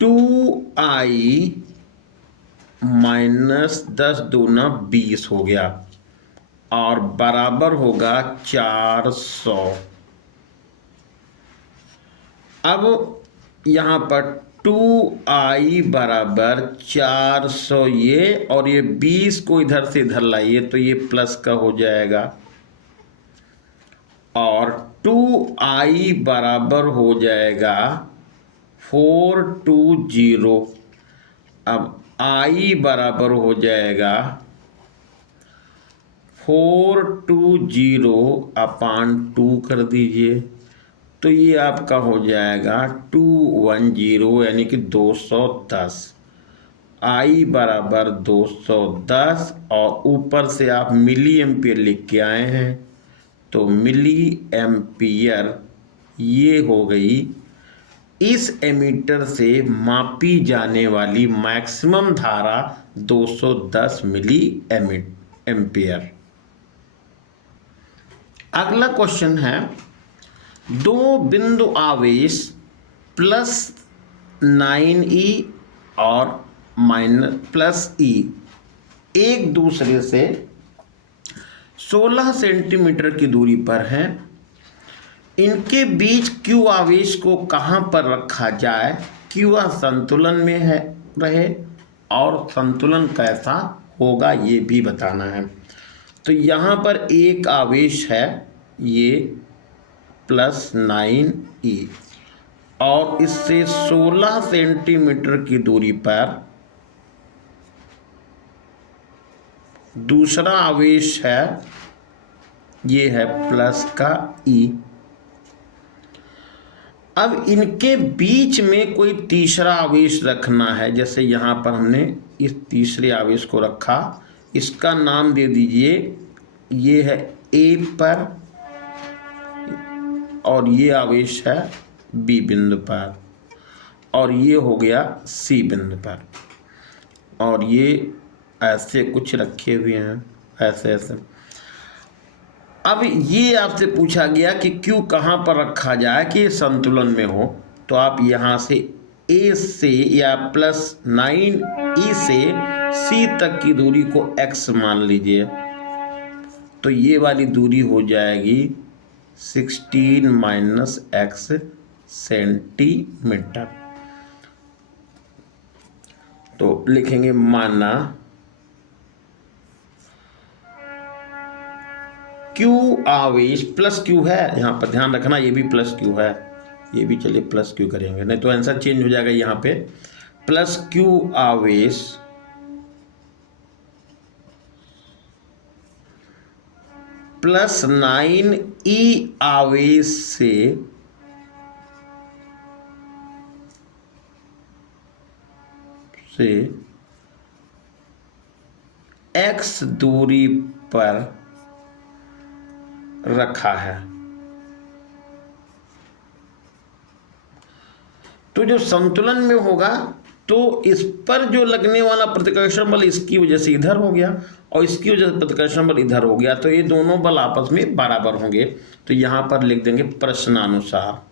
2I माइनस 10 दूना 20 हो गया और बराबर होगा 400। अब यहाँ पर 2I बराबर 400 ये, और ये 20 को इधर से इधर लाइए तो ये प्लस का हो जाएगा, और 2I बराबर हो जाएगा 420। अब I बराबर हो जाएगा 420 अपान 2 कर दीजिए, तो ये आपका हो जाएगा 210 यानी कि 210। I बराबर 210 और ऊपर से आप मिली एम्पियर लिख के आए हैं, तो मिली एम्पियर ये हो गई इस एमीटर से मापी जाने वाली मैक्सिमम धारा 210 मिली एम्पियर। अगला क्वेश्चन है, दो बिंदु आवेश प्लस 9E और माइनस प्लस E एक दूसरे से 16 सेंटीमीटर की दूरी पर हैं। इनके बीच Q आवेश को कहाँ पर रखा जाए कि वह संतुलन में है रहे, और संतुलन कैसा होगा ये भी बताना है। तो यहाँ पर एक आवेश है ये प्लस 9E और इससे 16 सेंटीमीटर की दूरी पर दूसरा आवेश है, ये है प्लस का E। अब इनके बीच में कोई तीसरा आवेश रखना है, जैसे यहाँ पर हमने इस तीसरे आवेश को रखा, इसका नाम दे दीजिए, ये है A पर और ये आवेश है B बिंदु पर, और ये हो गया C बिंदु पर, और ये ऐसे कुछ रखे हुए हैं ऐसे ऐसे। अब ये आपसे पूछा गया कि Q कहाँ पर रखा जाए कि संतुलन में हो, तो आप यहाँ से A से या प्लस 9E से C तक की दूरी को x मान लीजिए, तो ये वाली दूरी हो जाएगी 16 माइनस x सेंटीमीटर। तो लिखेंगे माना Q आवेश प्लस Q है, यहाँ पर ध्यान रखना ये भी प्लस Q है, ये भी चलिए प्लस Q करेंगे, नहीं तो आंसर चेंज हो जाएगा। यहाँ पे प्लस Q आवेश प्लस 9E आवेश से x दूरी पर रखा है। तो जो संतुलन में होगा तो इस पर जो लगने वाला प्रतिकर्षण बल इसकी वजह से इधर हो गया, और इसकी वजह से प्रतिकर्षण बल इधर हो गया, तो ये दोनों बल आपस में बराबर होंगे। तो यहाँ पर लिख देंगे प्रश्नानुसार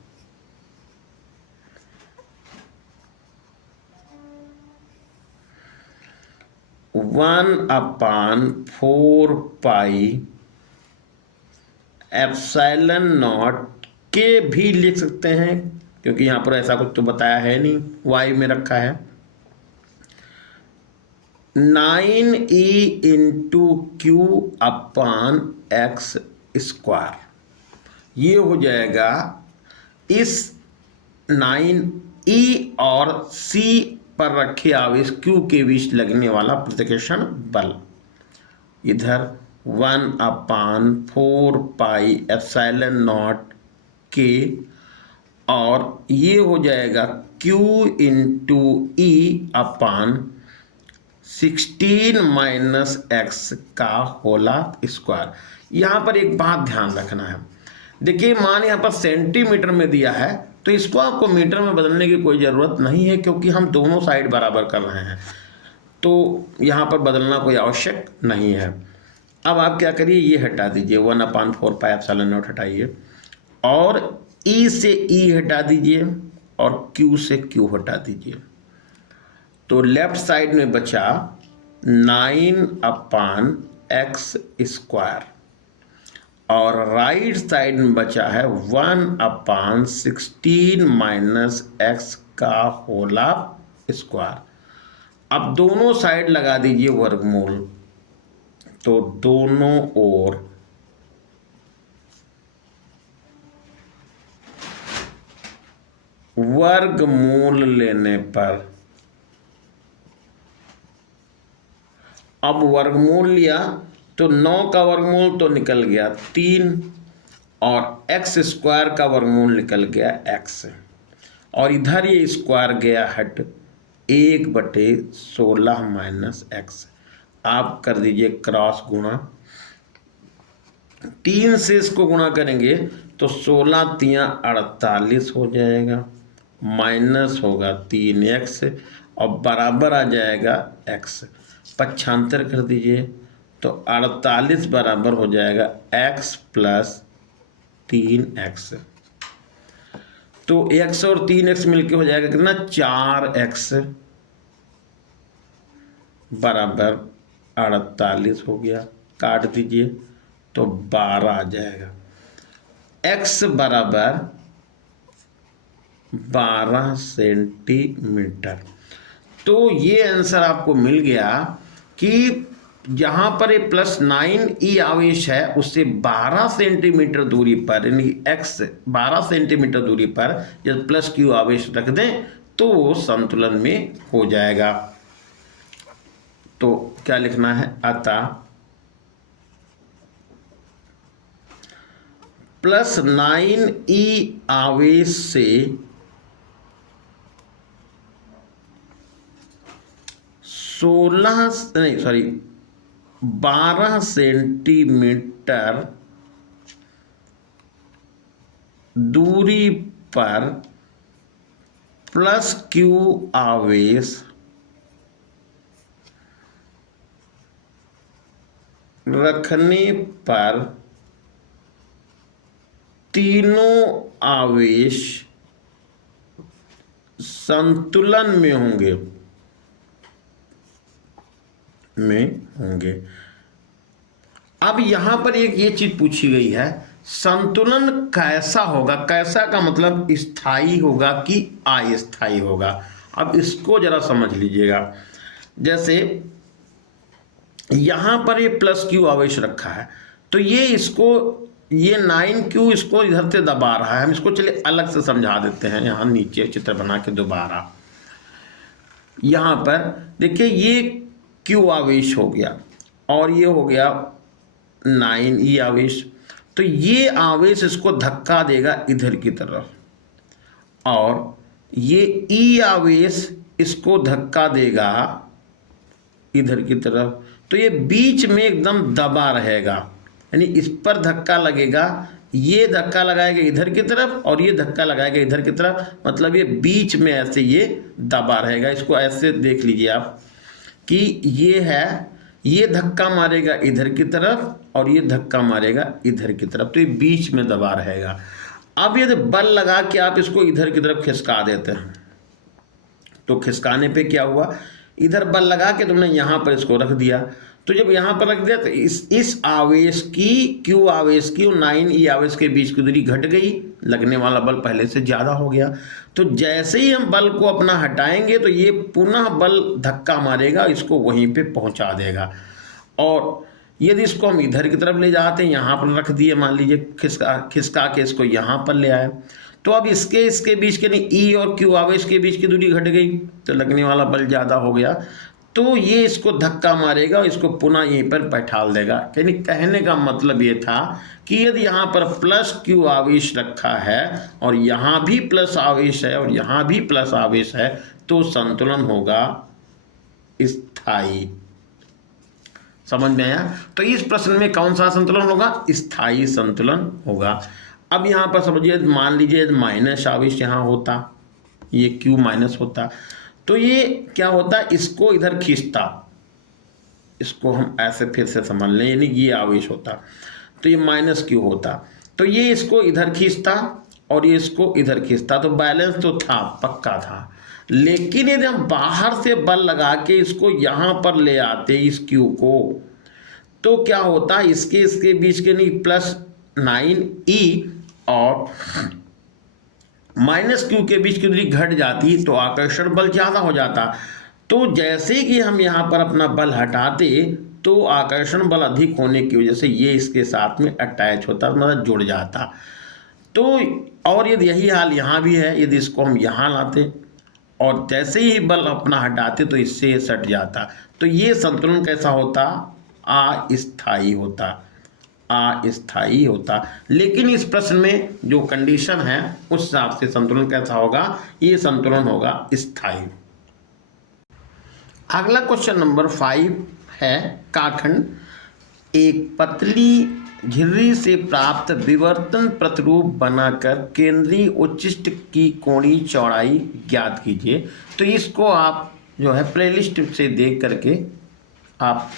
1/4 पाई एप्सिलॉन नॉट के भी लिख सकते हैं, क्योंकि यहाँ पर ऐसा कुछ तो बताया है नहीं, वाई में रखा है। 9e इंटू क्यू अपान एक्स स्क्वायर, ये हो जाएगा इस 9e और c पर रखे आवेश q के बीच लगने वाला प्रतिकर्षण बल। इधर 1/4 पाई एप्सिलॉन नॉट के, और ये हो जाएगा q इंटू ई अपान 16 माइनस एक्स का होला स्क्वायर। यहाँ पर एक बात ध्यान रखना है, देखिए मान यहाँ पर सेंटीमीटर में दिया है, तो इसको आपको मीटर में बदलने की कोई ज़रूरत नहीं है, क्योंकि हम दोनों साइड बराबर कर रहे हैं, तो यहाँ पर बदलना कोई आवश्यक नहीं है। अब आप क्या करिए, ये हटा दीजिए, 1/4 पाई एप्सिलॉन नॉट हटाइए, और ई से ई हटा दीजिए, और क्यू से क्यू हटा दीजिए। तो लेफ्ट साइड में बचा 9/x स्क्वायर, और राइट साइड में बचा है 1/16 माइनस एक्स का होला स्क्वायर। अब दोनों साइड लगा दीजिए वर्गमूल, तो दोनों ओर वर्गमूल लेने पर, अब वर्गमूल लिया तो 9 का वर्गमूल तो निकल गया 3, और एक्स स्क्वायर का वर्गमूल निकल गया x, और इधर ये स्क्वायर गया हट 1/16 माइनस एक्स। आप कर दीजिए क्रॉस गुणा, 3 से इसको गुणा करेंगे तो 16 तियाँ 48 हो जाएगा, माइनस होगा 3x, और बराबर आ जाएगा x। पक्षांतर कर दीजिए तो 48 बराबर हो जाएगा x प्लस 3x, तो x और 3x मिलके हो जाएगा कितना, 4x बराबर 48 हो गया। काट दीजिए तो 12 आ जाएगा, x बराबर 12 सेंटीमीटर। तो ये आंसर आपको मिल गया कि जहाँ पर ये +9e आवेश है, उससे 12 सेंटीमीटर दूरी पर, यानी x 12 सेंटीमीटर दूरी पर जब +q आवेश रख दें तो वो संतुलन में हो जाएगा। तो क्या लिखना है, अतः +9e आवेश से 12 सेंटीमीटर दूरी पर +q आवेश रखने पर तीनों आवेश संतुलन में होंगे अब यहां पर एक ये चीज पूछी गई है, संतुलन कैसा होगा, कैसा का मतलब स्थायी होगा कि अस्थायी होगा। अब इसको जरा समझ लीजिएगा, जैसे यहां पर ये +q आवेश रखा है, तो ये 9q इसको इधर से दबा रहा है। हम इसको चलिए अलग से समझा देते हैं, यहाँ नीचे चित्र बना के दोबारा। यहाँ पर देखिए ये q आवेश हो गया, और ये हो गया 9e आवेश, तो ये आवेश इसको धक्का देगा इधर की तरफ, और ये e आवेश इसको धक्का देगा इधर की तरफ, तो ये बीच में एकदम दबा रहेगा, यानी इस पर धक्का लगेगा, ये धक्का लगाएगा इधर की तरफ, और ये धक्का लगाएगा इधर की तरफ, मतलब ये बीच में ऐसे ये दबा रहेगा। इसको ऐसे देख लीजिए आप कि ये है ये धक्का मारेगा इधर की तरफ और ये धक्का मारेगा इधर की तरफ, तो ये बीच में दबा रहेगा। अब यदि बल लगा के आप इसको इधर की तरफ खिसका देते हैं, तो खिसकाने पे क्या हुआ, इधर बल लगा के तुमने यहाँ पर इसको रख दिया, तो जब यहाँ पर रख दिया तो इस आवेश की, Q आवेश की और 9e आवेश के बीच की दूरी घट गई, लगने वाला बल पहले से ज़्यादा हो गया। तो जैसे ही हम बल को अपना हटाएंगे तो ये पुनः बल धक्का मारेगा, इसको वहीं पे पहुंचा देगा। और यदि इसको हम इधर की तरफ ले जाते हैं, यहाँ पर रख दिए, मान लीजिए खिसका के इसको यहाँ पर ले आए, तो अब इसके बीच के नहीं, E और Q आवेश के बीच की दूरी घट गई, तो लगने वाला बल ज़्यादा हो गया, तो ये इसको धक्का मारेगा और इसको पुनः यहीं पर बैठाल देगा। यानी कहने का मतलब ये था कि यदि यहाँ पर प्लस Q आवेश रखा है और यहाँ भी प्लस आवेश है और यहाँ भी प्लस आवेश है, तो संतुलन होगा स्थायी। समझ में आया? तो इस प्रश्न में कौन सा संतुलन होगा? स्थायी संतुलन होगा। अब यहाँ पर समझिए, मान लीजिए माइनस आवेश यहाँ होता, ये Q माइनस होता, तो ये क्या होता, इसको इधर खींचता, इसको हम ऐसे फिर से समझ लें, यानी ये आवेश होता, तो ये माइनस Q होता, तो ये इसको इधर खींचता और ये इसको इधर खींचता, तो बैलेंस तो था, पक्का था। लेकिन यदि हम बाहर से बल लगा के इसको यहाँ पर ले आते इस Q को, तो क्या होता, इसके बीच के नहीं, प्लस 9e और माइनस Q के बीच की दूरी घट जाती, तो आकर्षण बल ज़्यादा हो जाता। तो जैसे कि हम यहाँ पर अपना बल हटाते, तो आकर्षण बल अधिक होने की वजह से ये इसके साथ में अटैच होता, मतलब जुड़ जाता। तो और यदि यही हाल यहाँ भी है, यदि इसको हम यहाँ लाते और जैसे ही बल अपना हटाते तो इससे सट जाता, तो ये संतुलन कैसा होता? अस्थायी होता, अस्थायी होता। लेकिन इस प्रश्न में जो कंडीशन है उस हिसाब से संतुलन कैसा होगा? ये संतुलन होगा स्थायी। अगला क्वेश्चन नंबर 5 है काखंड। एक पतली झिर्री से प्राप्त विवर्तन प्रतिरूप बनाकर केंद्रीय उच्चिष्ट की कोणीय चौड़ाई ज्ञात कीजिए। तो इसको आप जो है प्लेलिस्ट से देख करके आप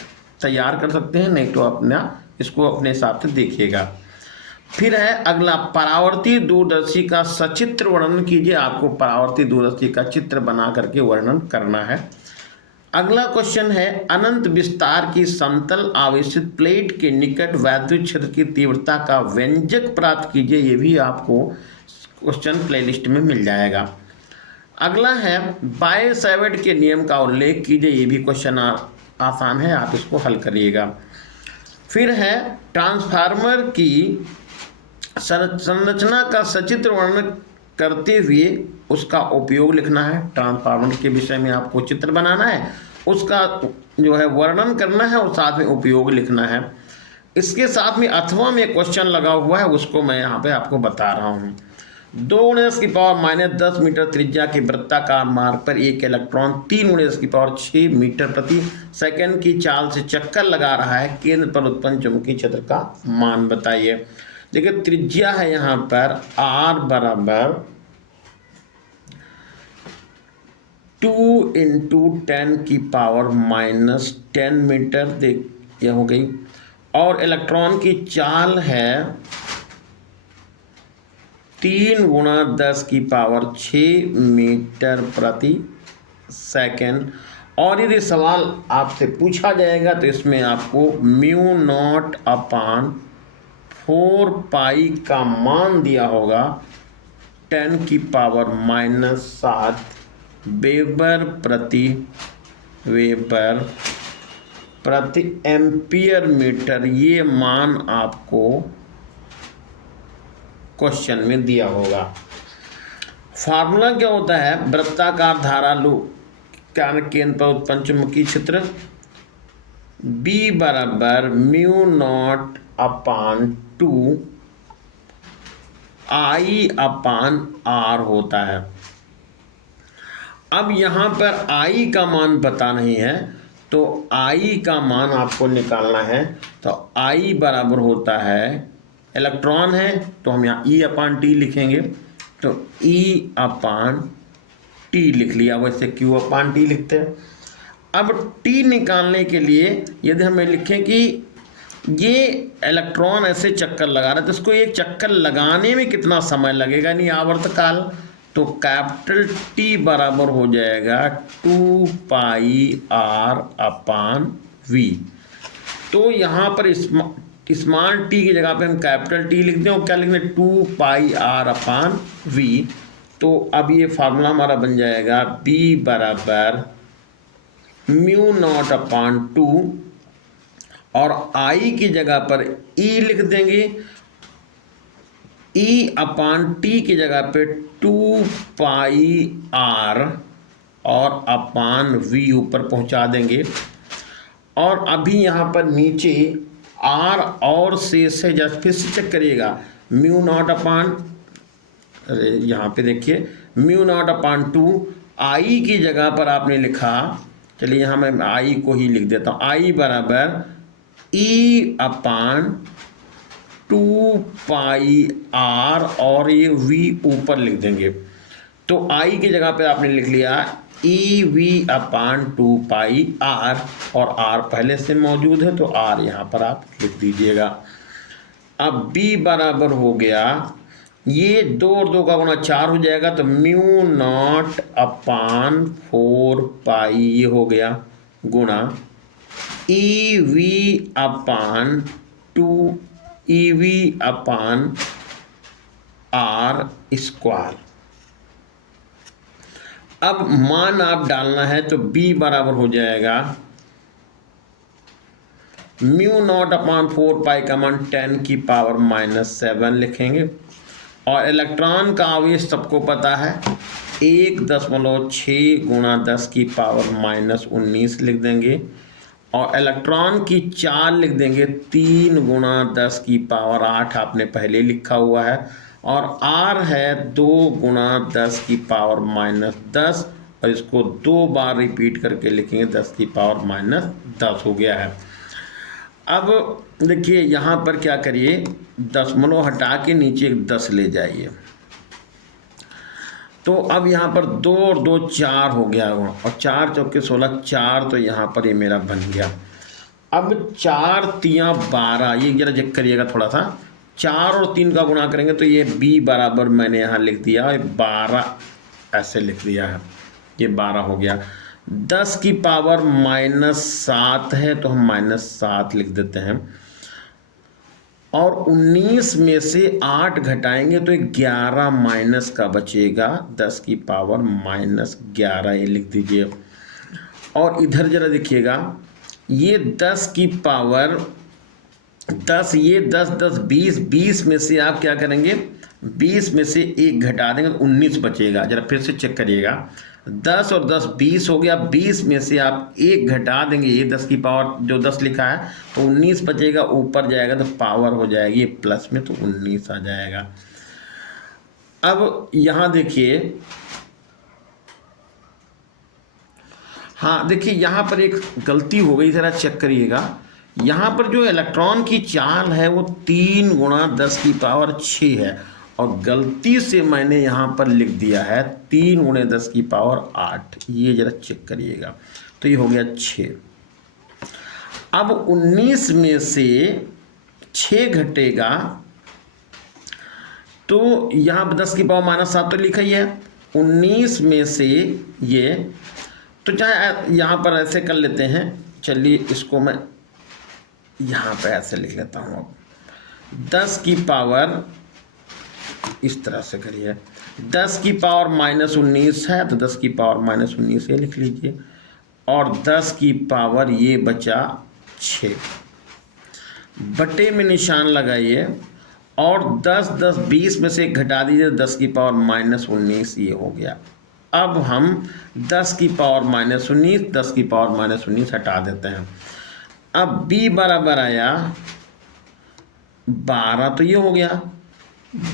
तैयार कर सकते हैं, नहीं तो अपना इसको अपने हिसाब से देखिएगा। फिर है अगला, परावर्ती दूरदर्शी का सचित्र वर्णन कीजिए। आपको परावर्ती दूरदर्शी का चित्र बना करके वर्णन करना है। अगला क्वेश्चन है, अनंत विस्तार की समतल आवेशित प्लेट के निकट वैद्युत क्षेत्र की तीव्रता का व्यंजक प्राप्त कीजिए। ये भी आपको क्वेश्चन प्लेलिस्ट में मिल जाएगा। अगला है, बाय-सेवर्ट के नियम का उल्लेख कीजिए। ये भी क्वेश्चन आसान है, आप इसको हल करिएगा। फिर है, ट्रांसफार्मर की संरचना का सचित्र वर्णन करते हुए उसका उपयोग लिखना है। ट्रांसफार्मर के विषय में आपको चित्र बनाना है, उसका जो है वर्णन करना है और साथ में उपयोग लिखना है। इसके साथ में अथवा में क्वेश्चन लगा हुआ है, उसको मैं यहाँ पे आपको बता रहा हूँ। 2 × 10 मीटर त्रिज्या के वृत्ताकार मार्ग पर एक इलेक्ट्रॉन 3 × 6 मीटर प्रति सेकंड की चाल से चक्कर लगा रहा है। केंद्र पर उत्पन्न चुंबकीय क्षेत्र का मान बताइए। देखिए, त्रिज्या है यहाँ पर r बराबर 2 × 10⁻⁻10 मीटर, देख यह हो गई। और इलेक्ट्रॉन की चाल है 3 × 10⁻6 मीटर प्रति सेकंड। और यदि सवाल आपसे पूछा जाएगा तो इसमें आपको μ0/4π का मान दिया होगा 10⁻⁷ वेबर प्रति एम्पियर मीटर। ये मान आपको क्वेश्चन में दिया होगा। फार्मूला क्या होता है? वृत्ताकार धारा लो केंद्र पर उत्पन्न चुंबकीय क्षेत्र B बराबर μ0/2 I/R होता है। अब यहाँ पर I का मान पता नहीं है, तो I का मान आपको निकालना है। तो I बराबर होता है, इलेक्ट्रॉन है तो हम यहाँ E/T लिखेंगे, तो E/T लिख लिया, वैसे Q/T लिखते हैं। अब टी निकालने के लिए यदि हमें लिखें कि ये इलेक्ट्रॉन ऐसे चक्कर लगा रहा है तो इसको एक चक्कर लगाने में कितना समय लगेगा, यानी आवर्तकाल, तो कैपिटल टी बराबर हो जाएगा 2 पाई आर अपान वी। तो यहाँ पर स्मॉल टी की जगह पे हम कैपिटल टी लिखते हैं और क्या लिखते हैं 2 पाई आर अपान वी। तो अब ये फार्मूला हमारा बन जाएगा बी बराबर म्यू नॉट अपान 2 और आई की जगह पर ई लिख देंगे, ई अपान टी की जगह पे 2 पाई आर और अपान वी ऊपर पहुंचा देंगे। और अभी यहाँ पर नीचे आर और शेष है, जस्ट फिर से चेक करिएगा, म्यू नॉट अपान, अरे यहाँ पे देखिए म्यू नॉट अपान 2, आई की जगह पर आपने लिखा, चलिए यहाँ मैं आई को ही लिख देता हूँ, आई बराबर ई अपान 2 पाई आर और ये वी ऊपर लिख देंगे। तो आई की जगह पे आपने लिख लिया E V upon 2 pi R और आर पहले से मौजूद है तो आर यहाँ पर आप लिख दीजिएगा। अब बी बराबर हो गया, ये 2 और 2 का गुणा 4 हो जाएगा तो म्यू नॉट अपान 4 पाई ये हो गया गुणा E V upon 2 E V upon R square. अब मान आप डालना है तो b बराबर हो जाएगा म्यू नॉट अपान 4 पाई का मान 10 की पावर -7 लिखेंगे और इलेक्ट्रॉन का आवेश सबको पता है 1.6 गुणा 10 की पावर -19 लिख देंगे और इलेक्ट्रॉन की चाल लिख देंगे 3 गुणा 10 की पावर 8, आपने पहले लिखा हुआ है, और R है 2 गुणा 10 की पावर -10 और इसको 2 बार रिपीट करके लिखेंगे 10 की पावर -10 हो गया है। अब देखिए यहाँ पर क्या करिए, दशमलव हटा के नीचे 10 ले जाइए, तो अब यहाँ पर 2 और 2 4 हो गया और 4 चौके 16 4, तो यहाँ पर ये मेरा बन गया। अब 4 तियाँ 12, ये जरा चेक करिएगा थोड़ा सा, 4 और 3 का गुणा करेंगे तो ये b बराबर मैंने यहाँ लिख दिया, 12 ऐसे लिख दिया है, ये 12 हो गया। 10 की पावर -7 है तो हम -7 लिख देते हैं और 19 में से 8 घटाएंगे तो 11 माइनस का बचेगा, 10 की पावर -11 ये लिख दीजिए। और इधर जरा देखिएगा, ये 10 की पावर 10, ये 10 10 20, 20 में से आप क्या करेंगे, 20 में से 1 घटा देंगे तो 19 बचेगा। जरा फिर से चेक करिएगा, 10 और 10 20 हो गया, 20 में से आप 1 घटा देंगे, ये 10 की पावर जो 10 लिखा है तो 19 बचेगा, ऊपर जाएगा तो पावर हो जाएगी ये प्लस में, तो 19 आ जाएगा। अब यहाँ देखिए, हाँ देखिए यहाँ पर एक गलती हो गई, ज़रा चेक करिएगा। यहाँ पर जो इलेक्ट्रॉन की चाल है वो 3 गुणा 10 की पावर 6 है और गलती से मैंने यहाँ पर लिख दिया है 3 गुणे 10 की पावर 8, ये जरा चेक करिएगा, तो ये हो गया 6। अब 19 में से 6 घटेगा तो यहाँ पर 10 की पावर -7 तो लिखा ही है, 19 में से ये, तो चाहे यहाँ पर ऐसे कर लेते हैं, चलिए इसको मैं यहाँ पे ऐसे लिख लेता हूँ। अब 10 की पावर इस तरह से करिए, 10 की पावर -19 है तो 10 की पावर -19 ये लिख लीजिए और 10 की पावर ये बचा 6, बटे में निशान लगाइए और 10 10 20 में से 1 घटा दीजिए, 10 की पावर -19 ये हो गया। अब हम 10 की पावर -19, 10 की पावर -19 हटा देते हैं। अब b बराबर आया 12, तो ये हो गया।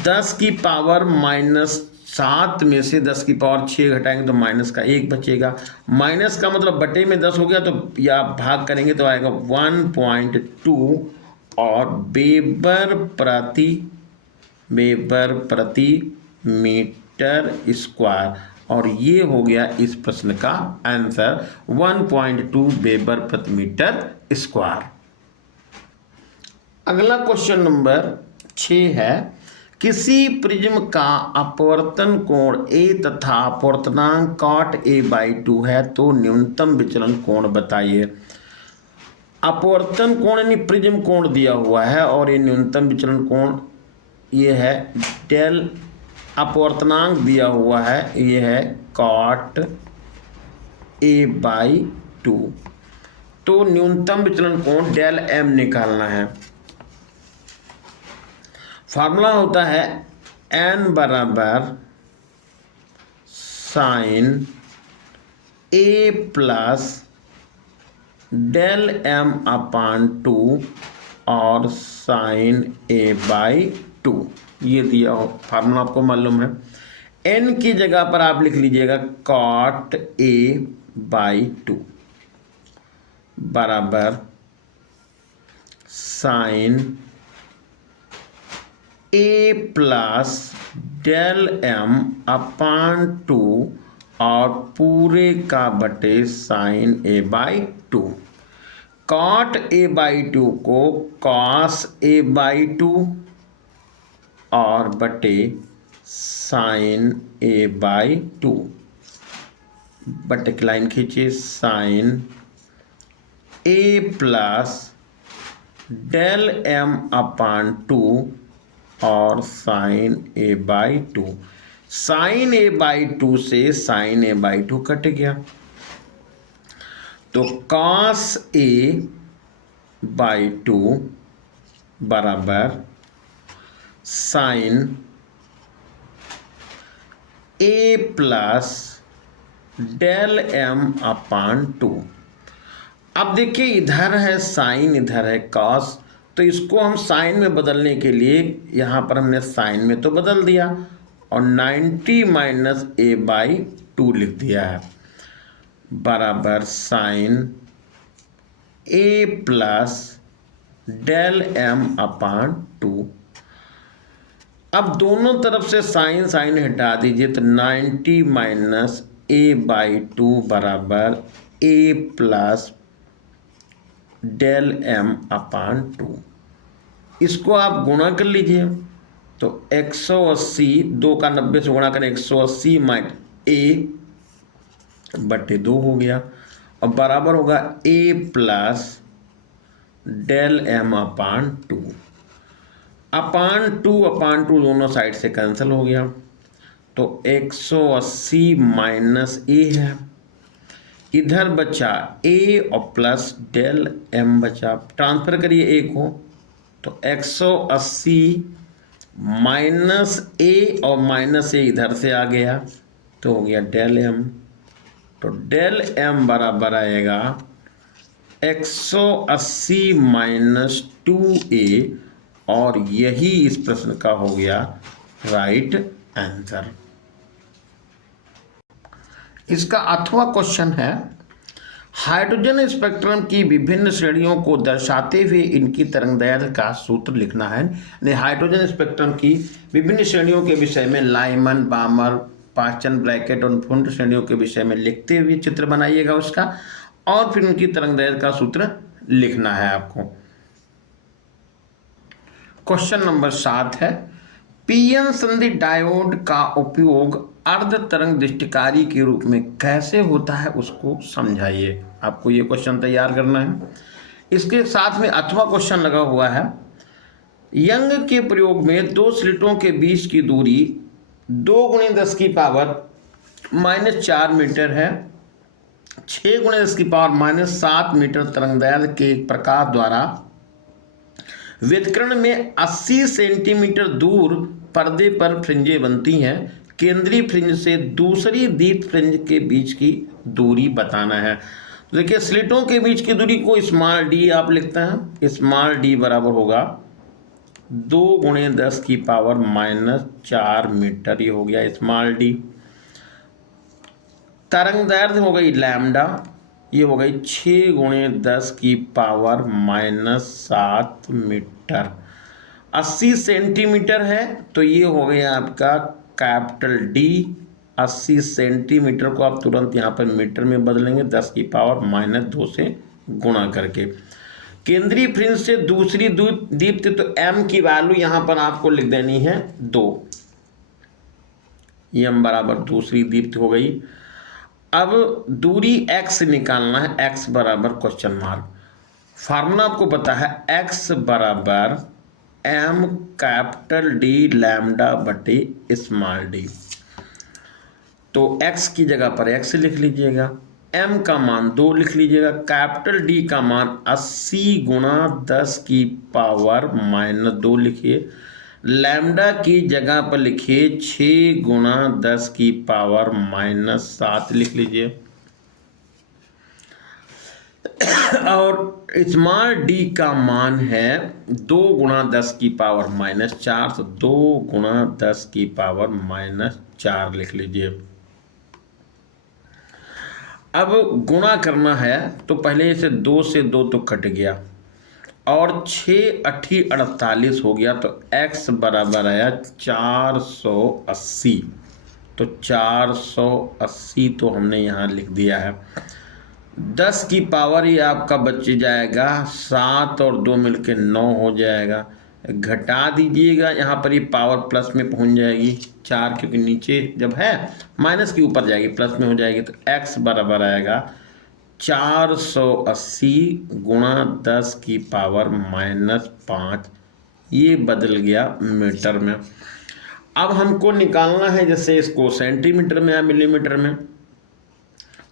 10 की पावर -7 में से 10 की पावर 6 घटाएंगे तो माइनस का 1 बचेगा, माइनस का मतलब बटे में 10 हो गया, तो या भाग करेंगे तो आएगा 1.2 और वेबर प्रति मीटर स्क्वायर, और ये हो गया इस प्रश्न का आंसर 1.2 वेबर प्रति मीटर स्क्वायर। अगला क्वेश्चन नंबर 6 है, किसी प्रिज्म का अपवर्तन कोण A तथा अपवर्तनांक cot A/2 है तो न्यूनतम विचलन कोण बताइए। अपवर्तन कोण यानी प्रिज्म कोण दिया हुआ है और ये न्यूनतम विचलन कोण ये है डेल, अपवर्तनांक दिया हुआ है ये है cot A/2, तो न्यूनतम विचलन कोण डेल m निकालना है। फार्मूला होता है n बराबर sine A plus del m upon 2 और साइन A/2, ये दिया हो, फार्मूला आपको मालूम है। n की जगह पर आप लिख लीजिएगा cot A/2 बराबर sine A plus del m upon 2 और पूरे का बटे साइन A/2। cot A/2 को cos A/2 और बटे साइन A/2, बटे की लाइन खींचिए, sine A plus del m upon 2 और साइन A/2। साइन A/2 से साइन A/2 कट गया तो cos A/2 बराबर sine A plus del m upon 2। अब देखिए इधर है साइन, इधर है cos, तो इसको हम साइन में बदलने के लिए यहाँ पर हमने साइन में तो बदल दिया और 90 माइनस A/2 लिख दिया है बराबर sine A plus del m upon 2। अब दोनों तरफ से साइन साइन हटा दीजिए तो 90 माइनस A/2 बराबर A plus del m upon 2। इसको आप गुणा कर लीजिए तो 180, 2 का 90 से गुणा करें 180 माइनस A बटे 2 हो गया और बराबर होगा A plus del m upon 2। अपान 2 दोनों साइड से कैंसिल हो गया तो 180 माइनस A है, इधर बचा A और प्लस डेल m बचा, ट्रांसफर करिए A को तो 180 माइनस A और माइनस A इधर से आ गया तो हो गया डेल m, तो डेल m बराबर आएगा 180 माइनस 2A और यही इस प्रश्न का हो गया राइट आंसर। इसका 8वां क्वेश्चन है, हाइड्रोजन स्पेक्ट्रम की विभिन्न श्रेणियों को दर्शाते हुए इनकी तरंगदैर्घ्य का सूत्र लिखना है। हाइड्रोजन स्पेक्ट्रम की विभिन्न श्रेणियों के विषय में लाइमन, बामर, पाचन, ब्रैकेट और फुंड श्रेणियों के विषय में लिखते हुए चित्र बनाइएगा उसका और फिर उनकी तरंगदैर्घ्य का सूत्र लिखना है आपको। क्वेश्चन नंबर 7 है, पीएन संधि डायोड का उपयोग अर्ध तरंग दृष्टिकारी के रूप में कैसे होता है उसको समझाइए। आपको ये क्वेश्चन तैयार करना है। इसके साथ में 8वां क्वेश्चन लगा हुआ है, यंग के प्रयोग में 2 स्लिटों के बीच की दूरी 2 × 10 की पावर -4 मीटर है। 6 × 10 की पावर -7 मीटर तरंगदैर्घ्य के प्रकाश द्वारा व्युत्क्रमण में 80 सेंटीमीटर दूर पर्दे पर फ्रिंजें बनती हैं। केंद्रीय फ्रिंज से दूसरी दीप्त फ्रिंज के बीच की दूरी बताना है। तो देखिए स्लिटों के बीच की दूरी को स्मॉल डी आप लिखते हैं, स्मॉल डी बराबर होगा 2 × 10 की पावर -4 मीटर, ये हो गया स्मॉल डी। तरंगदैर्घ्य हो गई लैम्डा, ये हो गई 6 × 10 की पावर -7 मीटर। 80 सेंटीमीटर है तो ये हो गया आपका कैपिटल डी 80 सेंटीमीटर को आप तुरंत यहाँ पर मीटर में बदलेंगे 10 की पावर -2 से गुणा करके। केंद्रीय फ्रिंज से दूसरी दीप्ति, तो m की वैल्यू यहाँ पर आपको लिख देनी है 2, m बराबर दूसरी दीप्ति हो गई। अब दूरी x निकालना है, x बराबर क्वेश्चन मार्क। फार्मूला आपको पता है x बराबर m कैपिटल D लैम्डा बटे स्मॉल d। तो x की जगह पर x लिख लीजिएगा, m का मान 2 लिख लीजिएगा, कैपिटल D का मान 80 गुणा 10 की पावर -2 लिखिए, लैम्डा की जगह पर लिखिए 6 गुणा 10 की पावर -7 लिख लीजिए, और स्मॉल d का मान है 2 गुणा 10 की पावर -4, तो 2 गुणा 10 की पावर -4 लिख लीजिए। अब गुणा करना है तो पहले इसे 2 से 2 तो कट गया, और 6 8 48 हो गया, तो x बराबर आया 480। तो 480 तो हमने यहाँ लिख दिया है। 10 की पावर ये आपका बच जाएगा 7 और 2 मिलके 9 हो जाएगा, घटा दीजिएगा, यहाँ पर ये पावर प्लस में पहुँच जाएगी 4, क्योंकि नीचे जब है माइनस की ऊपर जाएगी प्लस में हो जाएगी, तो x बराबर आएगा 480 गुणा 10 की पावर -5, ये बदल गया मीटर में। अब हमको निकालना है जैसे इसको सेंटीमीटर में या मिलीमीटर में,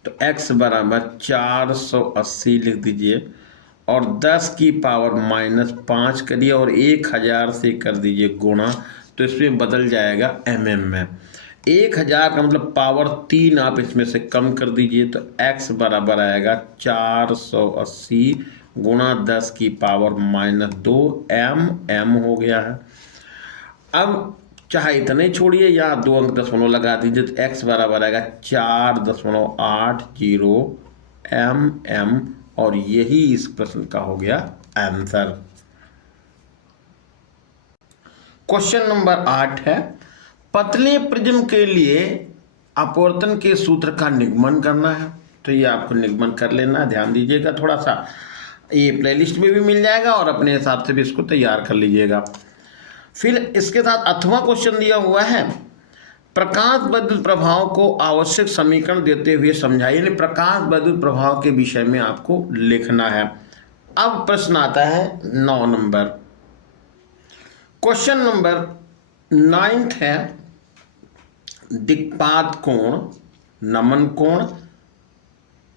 तो x बराबर 480 लिख दीजिए, और 10 की पावर -5 करिए, और 1000 से कर दीजिए गुणा, तो इसमें बदल जाएगा mm में। 1000 का मतलब पावर 3 आप इसमें से कम कर दीजिए, तो x बराबर आएगा 480 गुणा 10 की पावर -2 m हो गया है। अब चाहे इतने छोड़िए या 2 अंक दशमलव लगा दीजिए, तो x बराबर आएगा 4.80 mm, और यही इस प्रश्न का हो गया आंसर। क्वेश्चन नंबर 8 है, पतले प्रिज्म के लिए अपवर्तन के सूत्र का निगमन करना है। तो ये आपको निगमन कर लेना, ध्यान दीजिएगा थोड़ा सा, ये प्लेलिस्ट में भी मिल जाएगा और अपने हिसाब से भी इसको तैयार कर लीजिएगा। फिर इसके साथ अथवा क्वेश्चन दिया हुआ है, प्रकाश विद्युत प्रभाव को आवश्यक समीकरण देते हुए समझाइए, यानी प्रकाश विद्युत प्रभाव के विषय में आपको लिखना है। अब प्रश्न आता है 9 नंबर, क्वेश्चन नंबर 9 है, दिक्पात कोण, नमन कोण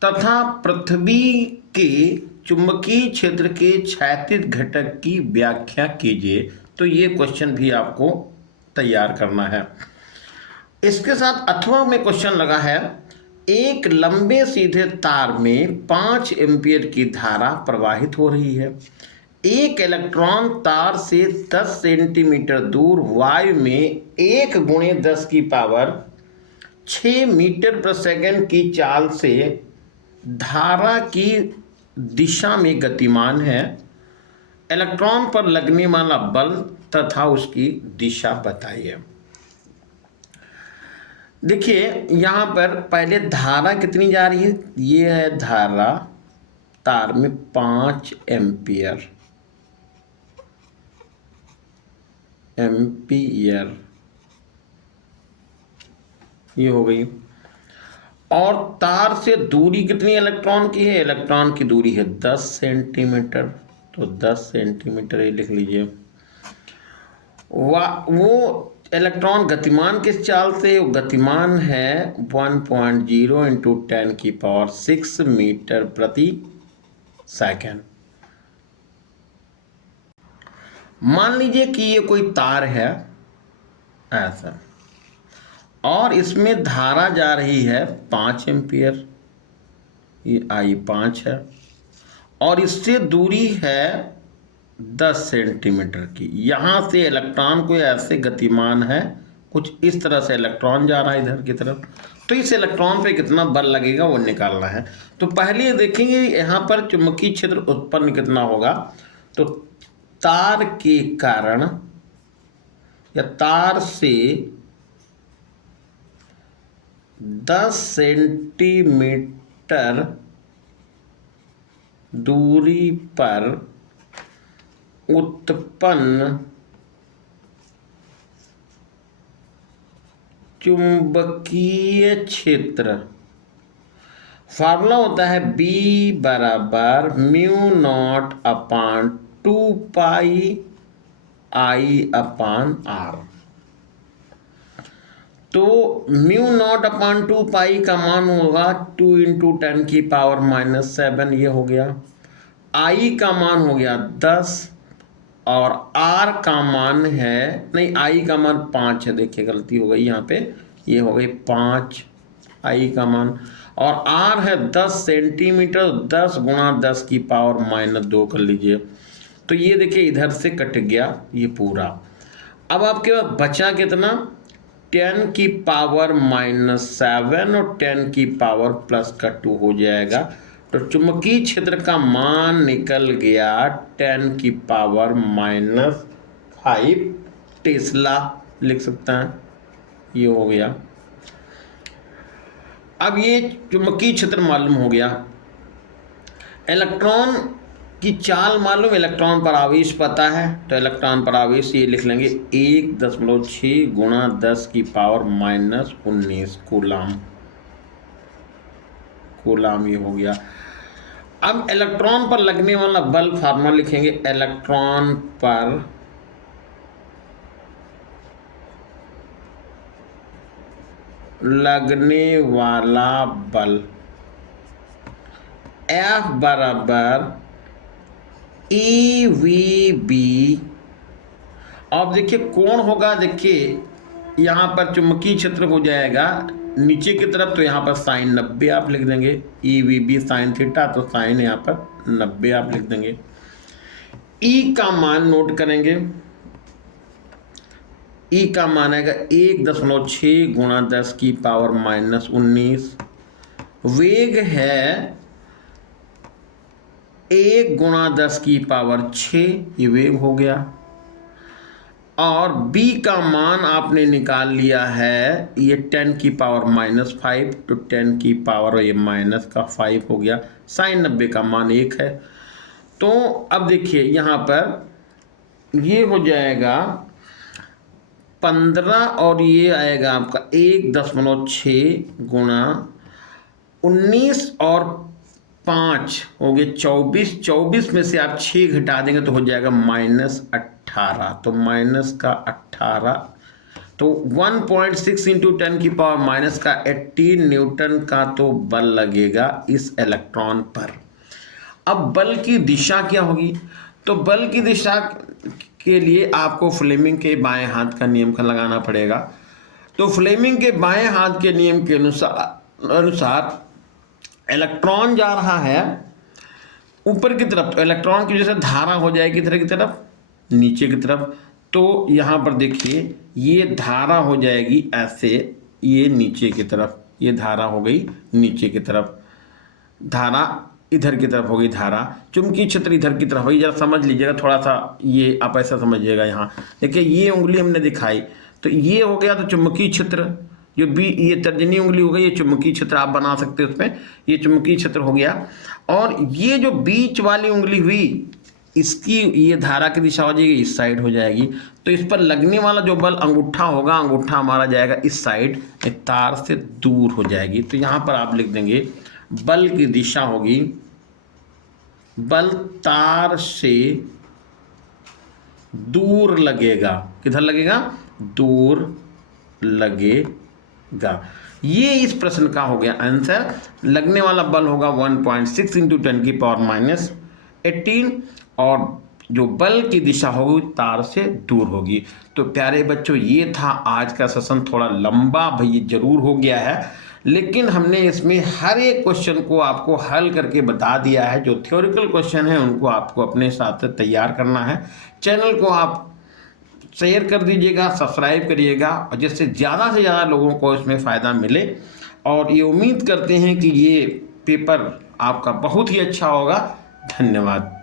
तथा पृथ्वी के चुंबकीय क्षेत्र के क्षैतिज घटक की व्याख्या कीजिए। तो ये क्वेश्चन भी आपको तैयार करना है। इसके साथ अथवा में क्वेश्चन लगा है, एक लंबे सीधे तार में 5 एम्पीयर की धारा प्रवाहित हो रही है। एक इलेक्ट्रॉन तार से 10 सेंटीमीटर दूर वायु में 1 गुणे 10 की पावर 6 मीटर प्रति सेकंड की चाल से धारा की दिशा में गतिमान है। इलेक्ट्रॉन पर लगने वाला बल तथा उसकी दिशा बताइए। देखिए यहाँ पर पहले धारा कितनी जा रही है, ये है धारा तार में 5 एम्पियर, ये हो गई। और तार से दूरी कितनी इलेक्ट्रॉन की है, इलेक्ट्रॉन की दूरी है 10 सेंटीमीटर, तो 10 सेंटीमीटर ये लिख लीजिए। वो इलेक्ट्रॉन गतिमान किस चाल से, गतिमान है 1.0 इंटू 10 की पावर 6 मीटर प्रति सेकंड। मान लीजिए कि ये कोई तार है ऐसा, और इसमें धारा जा रही है 5 एम्पियर, ये I5 है, और इससे दूरी है 10 सेंटीमीटर की। यहाँ से इलेक्ट्रॉन को ऐसे गतिमान है, कुछ इस तरह से इलेक्ट्रॉन जा रहा है इधर की तरफ, तो इस इलेक्ट्रॉन पे कितना बल लगेगा वो निकालना है। तो पहले ये देखेंगे यहाँ पर चुंबकीय क्षेत्र उत्पन्न कितना होगा। तो तार के कारण या तार से 10 सेंटीमीटर दूरी पर उत्पन्न चुंबकीय क्षेत्र, फार्मूला होता है B बराबर mu naught upon 2 pi I upon R। तो म्यू नॉट अपान 2 पाई का मान होगा 2 इंटू 10 की पावर -7, ये हो गया। I का मान हो गया 10 और R का मान है, नहीं I का मान 5 है, देखिए गलती हो गई यहाँ पे, ये हो गई 5 I का मान, और R है 10 सेंटीमीटर, 10 गुणा 10 की पावर -2 कर लीजिए। तो ये देखिए इधर से कट गया ये पूरा। अब आपके पास बचा कितना, 10 की पावर -7 और 10 की पावर +2 हो जाएगा। तो चुंबकीय क्षेत्र का मान निकल गया 10 की पावर -5 टेस्ला, लिख सकता है, ये हो गया। अब ये चुंबकीय क्षेत्र मालूम हो गया। इलेक्ट्रॉन की चाल मालूम, इलेक्ट्रॉन पर आवेश पता है, तो इलेक्ट्रॉन पर आवेश ये लिख लेंगे 1.6 गुणा 10 की पावर -19 कूलाम, ये हो गया। अब इलेक्ट्रॉन पर लगने वाला बल फार्मूला लिखेंगे, इलेक्ट्रॉन पर लगने वाला बल F बराबर EVB। अब देखिए कोण होगा, देखिए यहाँ पर चुंबकीय क्षेत्र हो जाएगा नीचे की तरफ, तो यहाँ पर साइन 90 आप लिख देंगे, EVB साइन थीटा, तो साइन यहाँ पर 90 आप लिख देंगे। E का मान नोट करेंगे, E का मान आएगा 1.6 गुणा 10 की पावर -19। वेग है 1 गुणा 10 की पावर 6, ये वेग हो गया। और B का मान आपने निकाल लिया है, ये 10 की पावर -5, तो 10 की पावर ये -5 हो गया। साइन 90 का मान 1 है। तो अब देखिए यहाँ पर ये हो जाएगा 15 और ये आएगा आपका 1.6 गुणा 19 और 5 हो गए 24। 24 में से आप 6 घटा देंगे तो हो जाएगा -18, तो -18, तो 1.6 इंटू 10 की पावर -18 न्यूटन का तो बल लगेगा इस इलेक्ट्रॉन पर। अब बल की दिशा क्या होगी, तो बल की दिशा के लिए आपको फ्लेमिंग के बाएं हाथ का नियम का लगाना पड़ेगा। तो फ्लेमिंग के बाएं हाथ के नियम के अनुसार इलेक्ट्रॉन जा रहा है ऊपर की तरफ, तो इलेक्ट्रॉन की जैसे धारा हो जाएगी इधर की तरफ, नीचे की तरफ। तो यहाँ पर देखिए ये धारा हो जाएगी ऐसे, ये नीचे की तरफ, ये धारा हो गई नीचे की तरफ, धारा इधर की तरफ होगी, धारा चुंबकीय क्षेत्र इधर की तरफ होगी। जरा समझ लीजिएगा थोड़ा सा, ये आप ऐसा समझिएगा। यहाँ देखिए ये उंगली हमने दिखाई, तो ये हो गया तो चुंबकीय क्षेत्र, जो भी ये तर्जनी उंगली हो गई, ये चुंबकीय क्षेत्र आप बना सकते हैं उसमें, ये चुंबकीय क्षेत्र हो गया। और ये जो बीच वाली उंगली हुई, इसकी ये धारा की दिशा हो जाएगी, इस साइड हो जाएगी। तो इस पर लगने वाला जो बल अंगूठा होगा, अंगूठा हमारा जाएगा इस साइड, तार से दूर हो जाएगी। तो यहाँ पर आप लिख देंगे बल की दिशा होगी, बल तार से दूर लगेगा, किधर लगेगा, दूर लगेगा। ये इस प्रश्न का हो गया आंसर। लगने वाला बल होगा 1.6 इंटू 10 की पावर -18, और जो बल की दिशा होगी तार से दूर होगी। तो प्यारे बच्चों ये था आज का सेशन, थोड़ा लंबा भैया जरूर हो गया है, लेकिन हमने इसमें हर एक क्वेश्चन को आपको हल करके बता दिया है। जो थ्योरिकल क्वेश्चन है उनको आपको अपने साथ तैयार करना है। चैनल को आप शेयर कर दीजिएगा, सब्सक्राइब करिएगा, और जिससे ज़्यादा से ज़्यादा लोगों को इसमें फ़ायदा मिले। और ये उम्मीद करते हैं कि ये पेपर आपका बहुत ही अच्छा होगा। धन्यवाद।